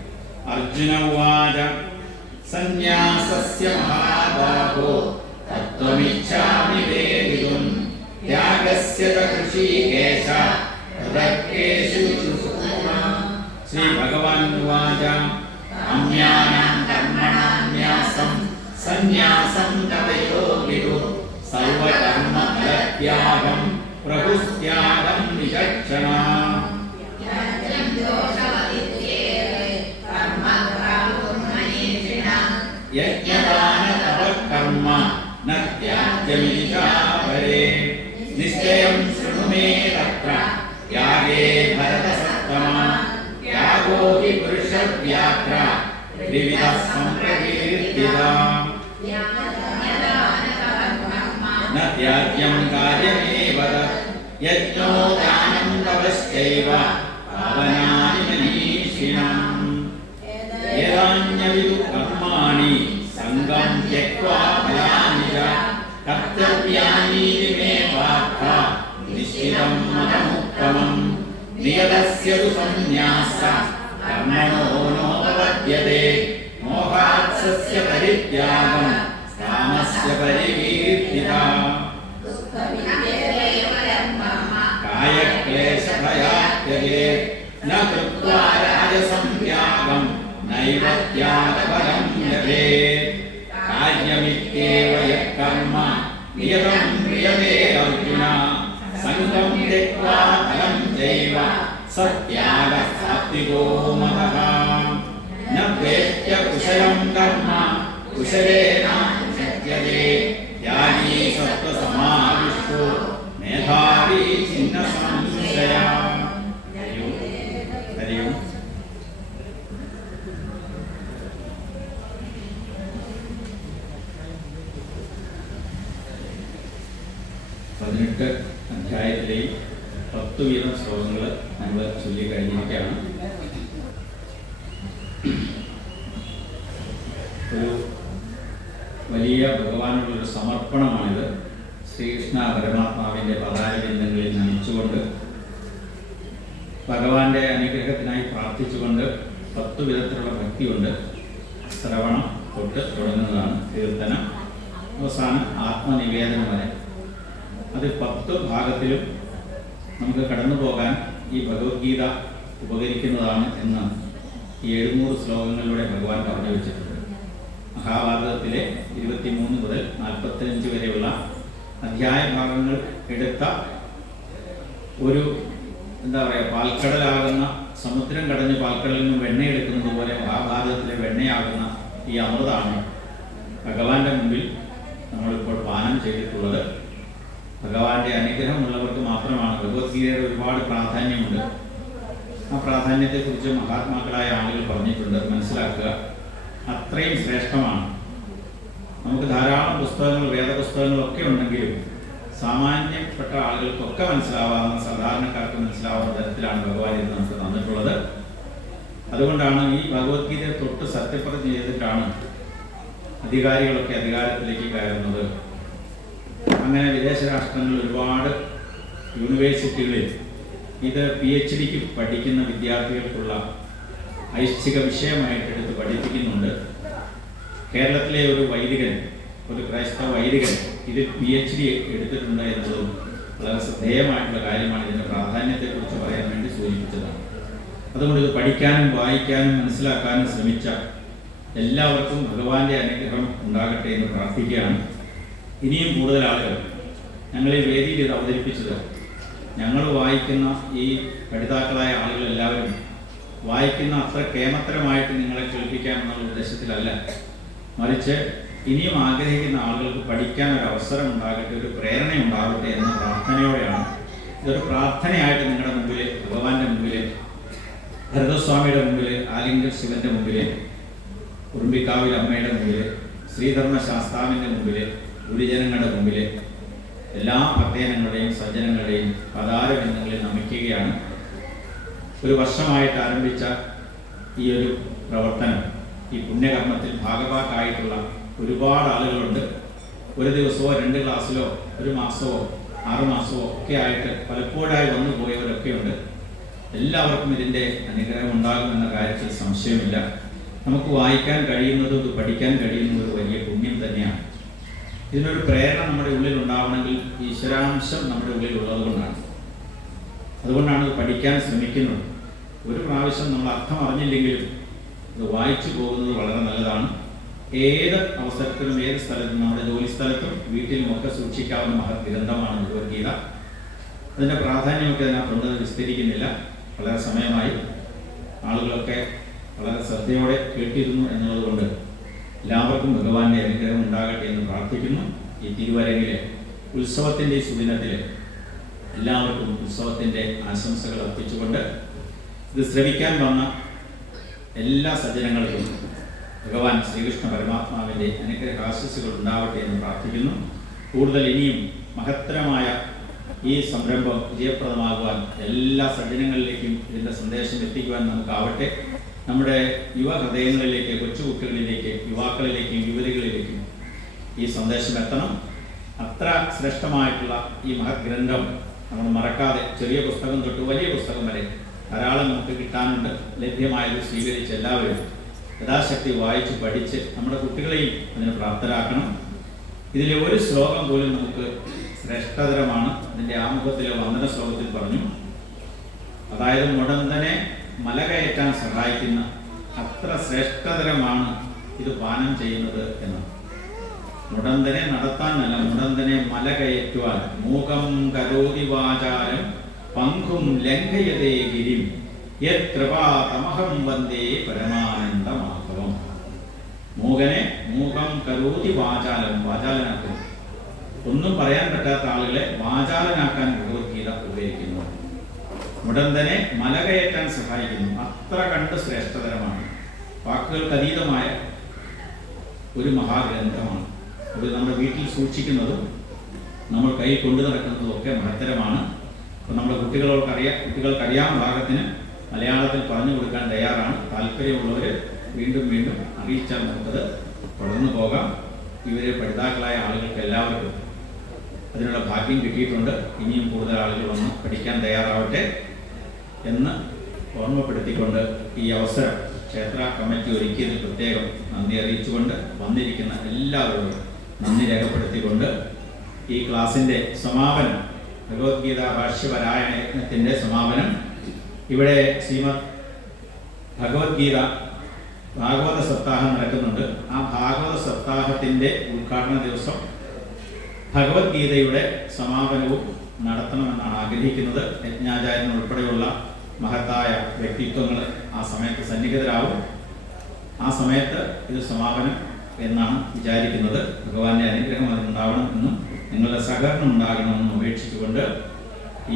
അർജുന ഉവാച സന്യാസസ്യ മഹാബാഹോ തത്വമിച്ഛാമി വേദിതും ത്യാഗസ്യ ഋഷികേശ തദർക്കേഷു ശ്രീ ഭഗവാൻ ഉവാച അമ്യാനാം കർമ്മണാം ന്യാസം സന്യാസം തവയോ വിദു സർവകർമ്മ ഫലത്യാഗം പ്രഭുസ്ത്യാഗം വിചക്ഷണ സത്യമിതി ചാപരേ നിശ്ചയം ശൃണു മേ തത്ര യാഗേ ഭരതസത്തമ യാഗോ ഹി പുരുഷവ്യാഘ്ര ത്രിവിധ സംപ്രകീർത്തിത ന ത്യാജ്യം കാര്യമേവ യജ്ഞോ ദാനം തപശ്ചൈവ പാവനാനി മനീഷിണം ഏതാന്യവിദു കർമാണി സംഗം ത്യക്വാ ഫലാനി ച കർത്തവ്യാനി മേ പാർത്ഥ നിശ്ചിതം മതമുത്തമം നിയതസ്യ തു സന്യാസ കർമ്മണോ നോപപദ്യതേ മോഹാത്സസ്യ പരിത്യാഗം കാമസ്യ പരികീർത്തിത കായക്ലേശഭയാത്യജേ ന കൃത്വാ രാജസം ത്യാഗം നൈവ ത്യാഗഫലം ലഭേത് കാര്യമിത്യേവ യത്കർമ്മ നിയതം ക്രിയതേ അർജുന സംഗം ത്യക്വാ ഫലം ചൈവ സത്യാഗഃ സാത്വികോ മതഃ ന വേത്യ കുശലം കർമ്മ കുശലേനാനുഷജ്യതേ ത്യാഗീ സത്വസമാവിഷ്ടോ മേധാവി ചിന്ന സംശയ. ഹരി ഓം. പതിനെട്ട് അധ്യായത്തിലെയും 10 വീതം ശ്ലോകങ്ങൾ നമ്മൾ ചൊല്ലി കഴിഞ്ഞിരിക്കുകയാണ്. ഒരു വലിയ ഭഗവാനോടൊരു സമർപ്പണമാണിത്. ശ്രീകൃഷ്ണ പരമാത്മാവിൻ്റെ പദാരബിന്ദങ്ങളിൽ നമിച്ചുകൊണ്ട് ഭഗവാന്റെ അനുഗ്രഹത്തിനായി പ്രാർത്ഥിച്ചുകൊണ്ട് 10 വിധത്തിലുള്ള ഭക്തിയുണ്ട്. ശ്രവണം തൊട്ട് തുടങ്ങുന്നതാണ് കീർത്തനം, അവസാനം ആത്മനിവേദനം വരെ. അത് 10 ഭാഗത്തിലും നമുക്ക് കടന്നു പോകാൻ ഈ ഭഗവത്ഗീത ഉപകരിക്കുന്നതാണ് എന്ന് ഈ 700 ശ്ലോകങ്ങളിലൂടെ ഭഗവാൻ പറഞ്ഞു വെച്ചിട്ടുണ്ട്. മഹാഭാരതത്തിലെ 23 മുതൽ 45 വരെയുള്ള അധ്യായ ഭാഗങ്ങൾ എടുത്ത ഒരു പാൽക്കടലാകുന്ന, സമുദ്രം കടഞ്ഞ് പാൽക്കടലിൽ നിന്നും വെണ്ണയെടുക്കുന്നത് പോലെ മഹാഭാരതത്തിലെ വെണ്ണയാകുന്ന ഈ അമൃതാണ് ഭഗവാന്റെ മുമ്പിൽ നമ്മളിപ്പോൾ പാനം ചെയ്തിട്ടുള്ളത്. ഭഗവാന്റെ അനുഗ്രഹമുള്ളവർക്ക് മാത്രമാണ്. ഭഗവത്ഗീതയുടെ ഒരുപാട് പ്രാധാന്യമുണ്ട്. ആ പ്രാധാന്യത്തെക്കുറിച്ച് മഹാത്മാക്കളായ ആളുകൾ പറഞ്ഞിട്ടുണ്ട്. മനസ്സിലാക്കുക, അത്രയും ശ്രേഷ്ഠമാണ്. നമുക്ക് ധാരാളം പുസ്തകങ്ങൾ, വേദപുസ്തകങ്ങളൊക്കെ ഉണ്ടെങ്കിലും സാമാന്യപ്പെട്ട ആളുകൾക്കൊക്കെ മനസ്സിലാവാവുന്ന, സാധാരണക്കാർക്ക് മനസ്സിലാവുന്ന തരത്തിലാണ് ഭഗവാൻ ഇത് നമുക്ക് തന്നിട്ടുള്ളത്. അതുകൊണ്ടാണ് ഈ ഭഗവത്ഗീതയെ തൊട്ട് സത്യപ്രതിജ്ഞ ചെയ്തിട്ടാണ് അധികാരികളൊക്കെ അധികാരത്തിലേക്ക് കയറുന്നത്. അങ്ങനെ വിദേശ രാഷ്ട്രങ്ങളിൽ ഒരുപാട് യൂണിവേഴ്സിറ്റികളിൽ ഇത് PhDക്ക് പഠിക്കുന്ന വിദ്യാർത്ഥികൾക്കുള്ള ഐച്ഛിക വിഷയമായിട്ട് എടുത്ത് പഠിപ്പിക്കുന്നുണ്ട്. കേരളത്തിലെ ഒരു വൈദികൻ, ഒരു ക്രൈസ്തവ വൈദികൻ ഇതിൽ PhD എടുത്തിട്ടുണ്ട് എന്നതും വളരെ ശ്രദ്ധേയമായിട്ടുള്ള കാര്യമാണ്. ഇതിൻ്റെ പ്രാധാന്യത്തെക്കുറിച്ച് പറയാൻ വേണ്ടി സൂചിപ്പിച്ചതാണ്. അതുകൊണ്ട് ഇത് പഠിക്കാനും വായിക്കാനും മനസ്സിലാക്കാനും ശ്രമിച്ച എല്ലാവർക്കും ഭഗവാന്റെ അനുഗ്രഹം ഉണ്ടാകട്ടെ എന്ന് പ്രാർത്ഥിക്കുകയാണ്. ഇനിയും കൂടുതൽ ആളുകൾ ഞങ്ങൾ ഈ വേദിയിൽ ഇത് അവതരിപ്പിച്ചത്, ഞങ്ങൾ വായിക്കുന്ന ഈ പഠിതാക്കളായ ആളുകൾ എല്ലാവരും വായിക്കുന്ന അത്ര കേമത്തരമായിട്ട് നിങ്ങളെ കേൾപ്പിക്കാം എന്നുള്ള ഉദ്ദേശത്തിലല്ല, മറിച്ച് ഇനിയും ആഗ്രഹിക്കുന്ന ആളുകൾക്ക് പഠിക്കാൻ ഒരു അവസരം ഉണ്ടാകട്ടെ, ഒരു പ്രേരണ ഉണ്ടാകട്ടെ എന്ന പ്രാർത്ഥനയോടെയാണ്. ഇതൊരു പ്രാർത്ഥനയായിട്ട് നിങ്ങളുടെ മുമ്പിൽ, ഭഗവാന്റെ മുമ്പിൽ, ഭരതസ്വാമിയുടെ മുമ്പിൽ, ആലിംഗർ ശിവന്റെ മുമ്പിൽ, ഉറുമ്പിക്കാവിൽ അമ്മയുടെ മുമ്പിൽ, ശ്രീധർമ്മ ശാസ്താവിൻ്റെ മുമ്പിൽ, ഗുരുജനങ്ങളുടെ മുമ്പിൽ, എല്ലാ ഭക്തജനങ്ങളുടെയും സജ്ജനങ്ങളുടെയും പദാരബിന്ദങ്ങളിൽ നമിക്കുകയാണ്. ഒരു വർഷമായിട്ട് ആരംഭിച്ച ഈ ഒരു പ്രവർത്തനം, ഈ പുണ്യകർമ്മത്തിൽ ഭാഗഭാക്കായിട്ടുള്ള ഒരുപാട് ആളുകളുണ്ട്. ഒരു ദിവസമോ 2 ക്ലാസ്സിലോ 1 മാസമോ 6 മാസമോ ഒക്കെ ആയിട്ട് പലപ്പോഴായി വന്നു പോയവരൊക്കെയുണ്ട്. എല്ലാവർക്കും ഇതിൻ്റെ അനുഗ്രഹം ഉണ്ടാകുമെന്ന കാര്യത്തിൽ സംശയമില്ല. നമുക്ക് വായിക്കാൻ കഴിയുന്നതും ഇത് പഠിക്കാൻ കഴിയുന്നതും ഒരു വലിയ പുണ്യം തന്നെയാണ്. ഇതിനൊരു പ്രേരണ നമ്മുടെ ഉള്ളിൽ ഉണ്ടാവണമെങ്കിൽ ഈശ്വരാംശം നമ്മുടെ ഉള്ളിൽ ഉള്ളതുകൊണ്ടാണ്. അതുകൊണ്ടാണ് ഇത് പഠിക്കാൻ ശ്രമിക്കുന്നത്. ഒരു പ്രാവശ്യം നമ്മൾ അർത്ഥം അറിഞ്ഞില്ലെങ്കിലും ഇത് വായിച്ചു പോകുന്നത് വളരെ നല്ലതാണ്. ഏത് അവസരത്തിലും ഏത് സ്ഥലത്തും, നമ്മുടെ ജോലി സ്ഥലത്തും വീട്ടിലുമൊക്കെ സൂക്ഷിക്കാവുന്ന മഹത് ഗ്രന്ഥമാണ് ഭഗവത്ഗീത. അതിൻ്റെ പ്രാധാന്യമൊക്കെ അതിനകത്തുണ്ട്, വിസ്തരിക്കുന്നില്ല. വളരെ സമയമായി ആളുകളൊക്കെ വളരെ ശ്രദ്ധയോടെ കേട്ടിരുന്നു എന്നതുകൊണ്ട് എല്ലാവർക്കും ഭഗവാന്റെ അനുഗ്രഹം ഉണ്ടാകട്ടെ എന്ന് പ്രാർത്ഥിക്കുന്നു. ഈ തിരുവരങ്ങിലെ ഉത്സവത്തിൻ്റെ ഈ സുദിനത്തിൽ എല്ലാവർക്കും ഉത്സവത്തിൻ്റെ ആശംസകൾ അർപ്പിച്ചുകൊണ്ട് ഇത് ശ്രവിക്കാൻ വന്ന എല്ലാ സജ്ജനങ്ങൾക്കും ഭഗവാൻ ശ്രീകൃഷ്ണ പരമാത്മാവിൻ്റെ അനുഗ്രഹാശംസകൾ ഉണ്ടാവട്ടെ എന്ന് പ്രാർത്ഥിക്കുന്നു. കൂടുതൽ ഇനിയും മഹത്തരമായ ഈ സംരംഭം വിജയപ്രദമാകുവാൻ എല്ലാ സജ്ജനങ്ങളിലേക്കും ഇതിൻ്റെ സന്ദേശം എത്തിക്കുവാൻ നമുക്കാവട്ടെ. നമ്മുടെ യുവഹൃദയങ്ങളിലേക്ക്, കൊച്ചുകുട്ടികളിലേക്ക്, യുവാക്കളിലേക്കും യുവതികളിലേക്കും ഈ സന്ദേശം എത്തണം. അത്ര ശ്രേഷ്ഠമായിട്ടുള്ള ഈ മഹത് ഗ്രന്ഥം നമ്മൾ മറക്കാതെ ചെറിയ പുസ്തകം തൊട്ട് വലിയ പുസ്തകം വരെ ധാരാളം നമുക്ക് കിട്ടാനുണ്ട്. ലഭ്യമായത് സ്വീകരിച്ച് എല്ലാവരും യഥാശക്തി വായിച്ച് പഠിച്ച് നമ്മുടെ കുട്ടികളെയും അതിന് പ്രാപ്തരാക്കണം. ഇതിലെ ഒരു ശ്ലോകം പോലും നമുക്ക് ശ്രേഷ്ഠതരമാണ്. അതിൻ്റെ ആമുഖത്തിലെ വന്ദന ശ്ലോകത്തിൽ പറഞ്ഞു, അതായത് മുടന്തനെ മല കയറ്റാൻ സഹായിക്കുന്ന അത്ര ശ്രേഷ്ഠതരമാണ് ഇത് പാനം ചെയ്യുന്നത് എന്ന്. മുടന്തനെ നടത്താനല്ല, മുടന്തനെ മല കയറ്റുവാൻ. മൂകം കരോതി വാചാരം പങ്കും ലംഘയതേ ഗിരിം യത്കൃപാതമഹം വന്ദേ പരമാനന്ദമാധവം. മൂകം കരോതി വാചാലം, വാചാലനാക്കുന്നു. ഒന്നും പറയാൻ പറ്റാത്ത ആളുകളെ വാചാലനാക്കാൻ ഭഗവത്ഗീത ഉപയോഗിക്കുന്നു. മുടന്തനെ മല കയറ്റാൻ സഹായിക്കുന്നു. അത്ര കണ്ട് ശ്രേഷ്ഠതരമാണ്, വാക്കുകൾക്ക് അതീതമായ ഒരു മഹാഗ്രന്ഥമാണ്. അത് നമ്മുടെ വീട്ടിൽ സൂക്ഷിക്കുന്നതും നമ്മൾ കയ്യിൽ കൊണ്ടു നടക്കുന്നതും ഒക്കെ മഹത്തരമാണ്. അപ്പോൾ നമ്മുടെ കുട്ടികൾക്കറിയാവുന്ന ഭാഗത്തിന് മലയാളത്തിൽ പറഞ്ഞു കൊടുക്കാൻ തയ്യാറാണ്. താല്പര്യമുള്ളവർ വീണ്ടും വീണ്ടും അറിയിച്ചാൽ നമുക്കത് തുടർന്നു പോകാം. ഇവരെ പഠിതാക്കളായ ആളുകൾക്ക് എല്ലാവർക്കും അതിനുള്ള ഭാഗ്യം കിട്ടിയിട്ടുണ്ട്. ഇനിയും കൂടുതൽ ആളുകൾ വന്ന് പഠിക്കാൻ തയ്യാറാവട്ടെ എന്ന് ഓർമ്മപ്പെടുത്തിക്കൊണ്ട് ഈ അവസരം ക്ഷേത്ര കമ്മിറ്റി ഒരുക്കിയതിൽ പ്രത്യേകം നന്ദി അറിയിച്ചുകൊണ്ട് വന്നിരിക്കുന്ന എല്ലാവരോടും നന്ദി രേഖപ്പെടുത്തിക്കൊണ്ട് ഈ ക്ലാസിൻ്റെ സമാപനം, ഭഗവത്ഗീത ഭാഷ്യപാരായണ യജ്ഞത്തിൻ്റെ സമാപനം ഇവിടെ ശ്രീമദ് ഭഗവത്ഗീത ഭാഗവത സപ്താഹം നടക്കുന്നുണ്ട്. ആ ഭാഗവത സപ്താഹത്തിൻ്റെ ഉദ്ഘാടന ദിവസം ഭഗവത്ഗീതയുടെ സമാപനവും നടത്തണമെന്നാണ് ആഗ്രഹിക്കുന്നത്. യജ്ഞാചാര്യൻ ഉൾപ്പെടെയുള്ള മഹത്തായ വ്യക്തിത്വങ്ങൾ ആ സമയത്ത് സന്നിഹിതരാകും. ആ സമയത്ത് ഇത് സമാപനം എന്നാണ് വിചാരിക്കുന്നത്. ഭഗവാന്റെ അനുഗ്രഹം അതിനുണ്ടാവണം എന്നും നിങ്ങളുടെ സഹകരണം ഉണ്ടാകണമെന്നും അപേക്ഷിച്ചുകൊണ്ട്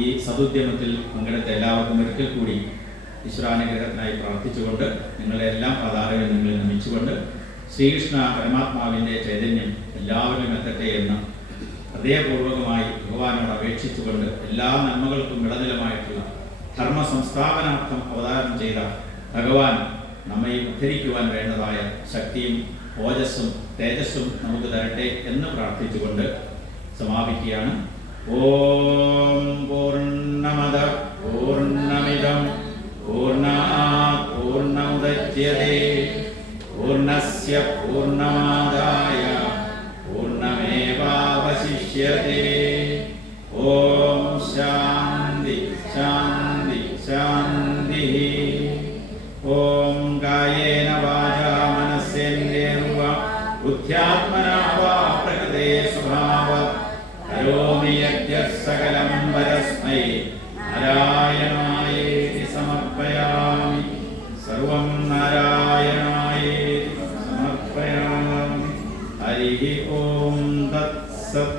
ഈ സതുദ്യമത്തിൽ പങ്കെടുത്ത എല്ലാവർക്കും ഒരിക്കൽ കൂടി ഈശ്വരാനുഗ്രഹത്തിനായി പ്രാർത്ഥിച്ചുകൊണ്ട് നിങ്ങളെ എല്ലാം പാതാരങ്ങളിൽ നിങ്ങളിൽ നമിച്ചുകൊണ്ട് ശ്രീകൃഷ്ണ പരമാത്മാവിൻ്റെ ചൈതന്യം എല്ലാവരിലും എത്തട്ടെ എന്ന് ഹൃദയപൂർവകമായി ഭഗവാനോട് അപേക്ഷിച്ചുകൊണ്ട് എല്ലാ നന്മകൾക്കും വിളനിലമായിട്ടുള്ള ധർമ്മ സംസ്ഥാപനാർത്ഥം അവതാരം ചെയ്ത ഭഗവാൻ നമ്മെ ഉദ്ധരിക്കുവാൻ വേണ്ടതായ ശക്തിയും ഓജസ്സും തേജസ്സും നമുക്ക് തരട്ടെ എന്ന് പ്രാർത്ഥിച്ചുകൊണ്ട് സമാപിക്കുകയാണ്. ഓം പൂർണ്ണമദ പൂർണ്ണമിദം പൂർണ്ണാത് പൂർണ്ണമുദച്യതേ പൂർണ്ണസ്യ പൂർണ്ണമാദായ പൂർണ്ണമേവാവശിഷ്യതേ. ഓം ശാന്തി ശാന്തി ശാന്തി. ഓം കായേന വാചാ മനസ്സേന്ദ്രിയർവാ ബുദ്ധ്യാത്മനാ വാ പ്രകൃതേ സ്വഭാവാത് കരോമി യജ്ഞഃ സകലം പരസ്മൈ നാരായണായേതി സമർപ്പയാമി. സർവം നാരായണായേതി സമർപ്പയാമി. ഹരി ഓം തത്സത്.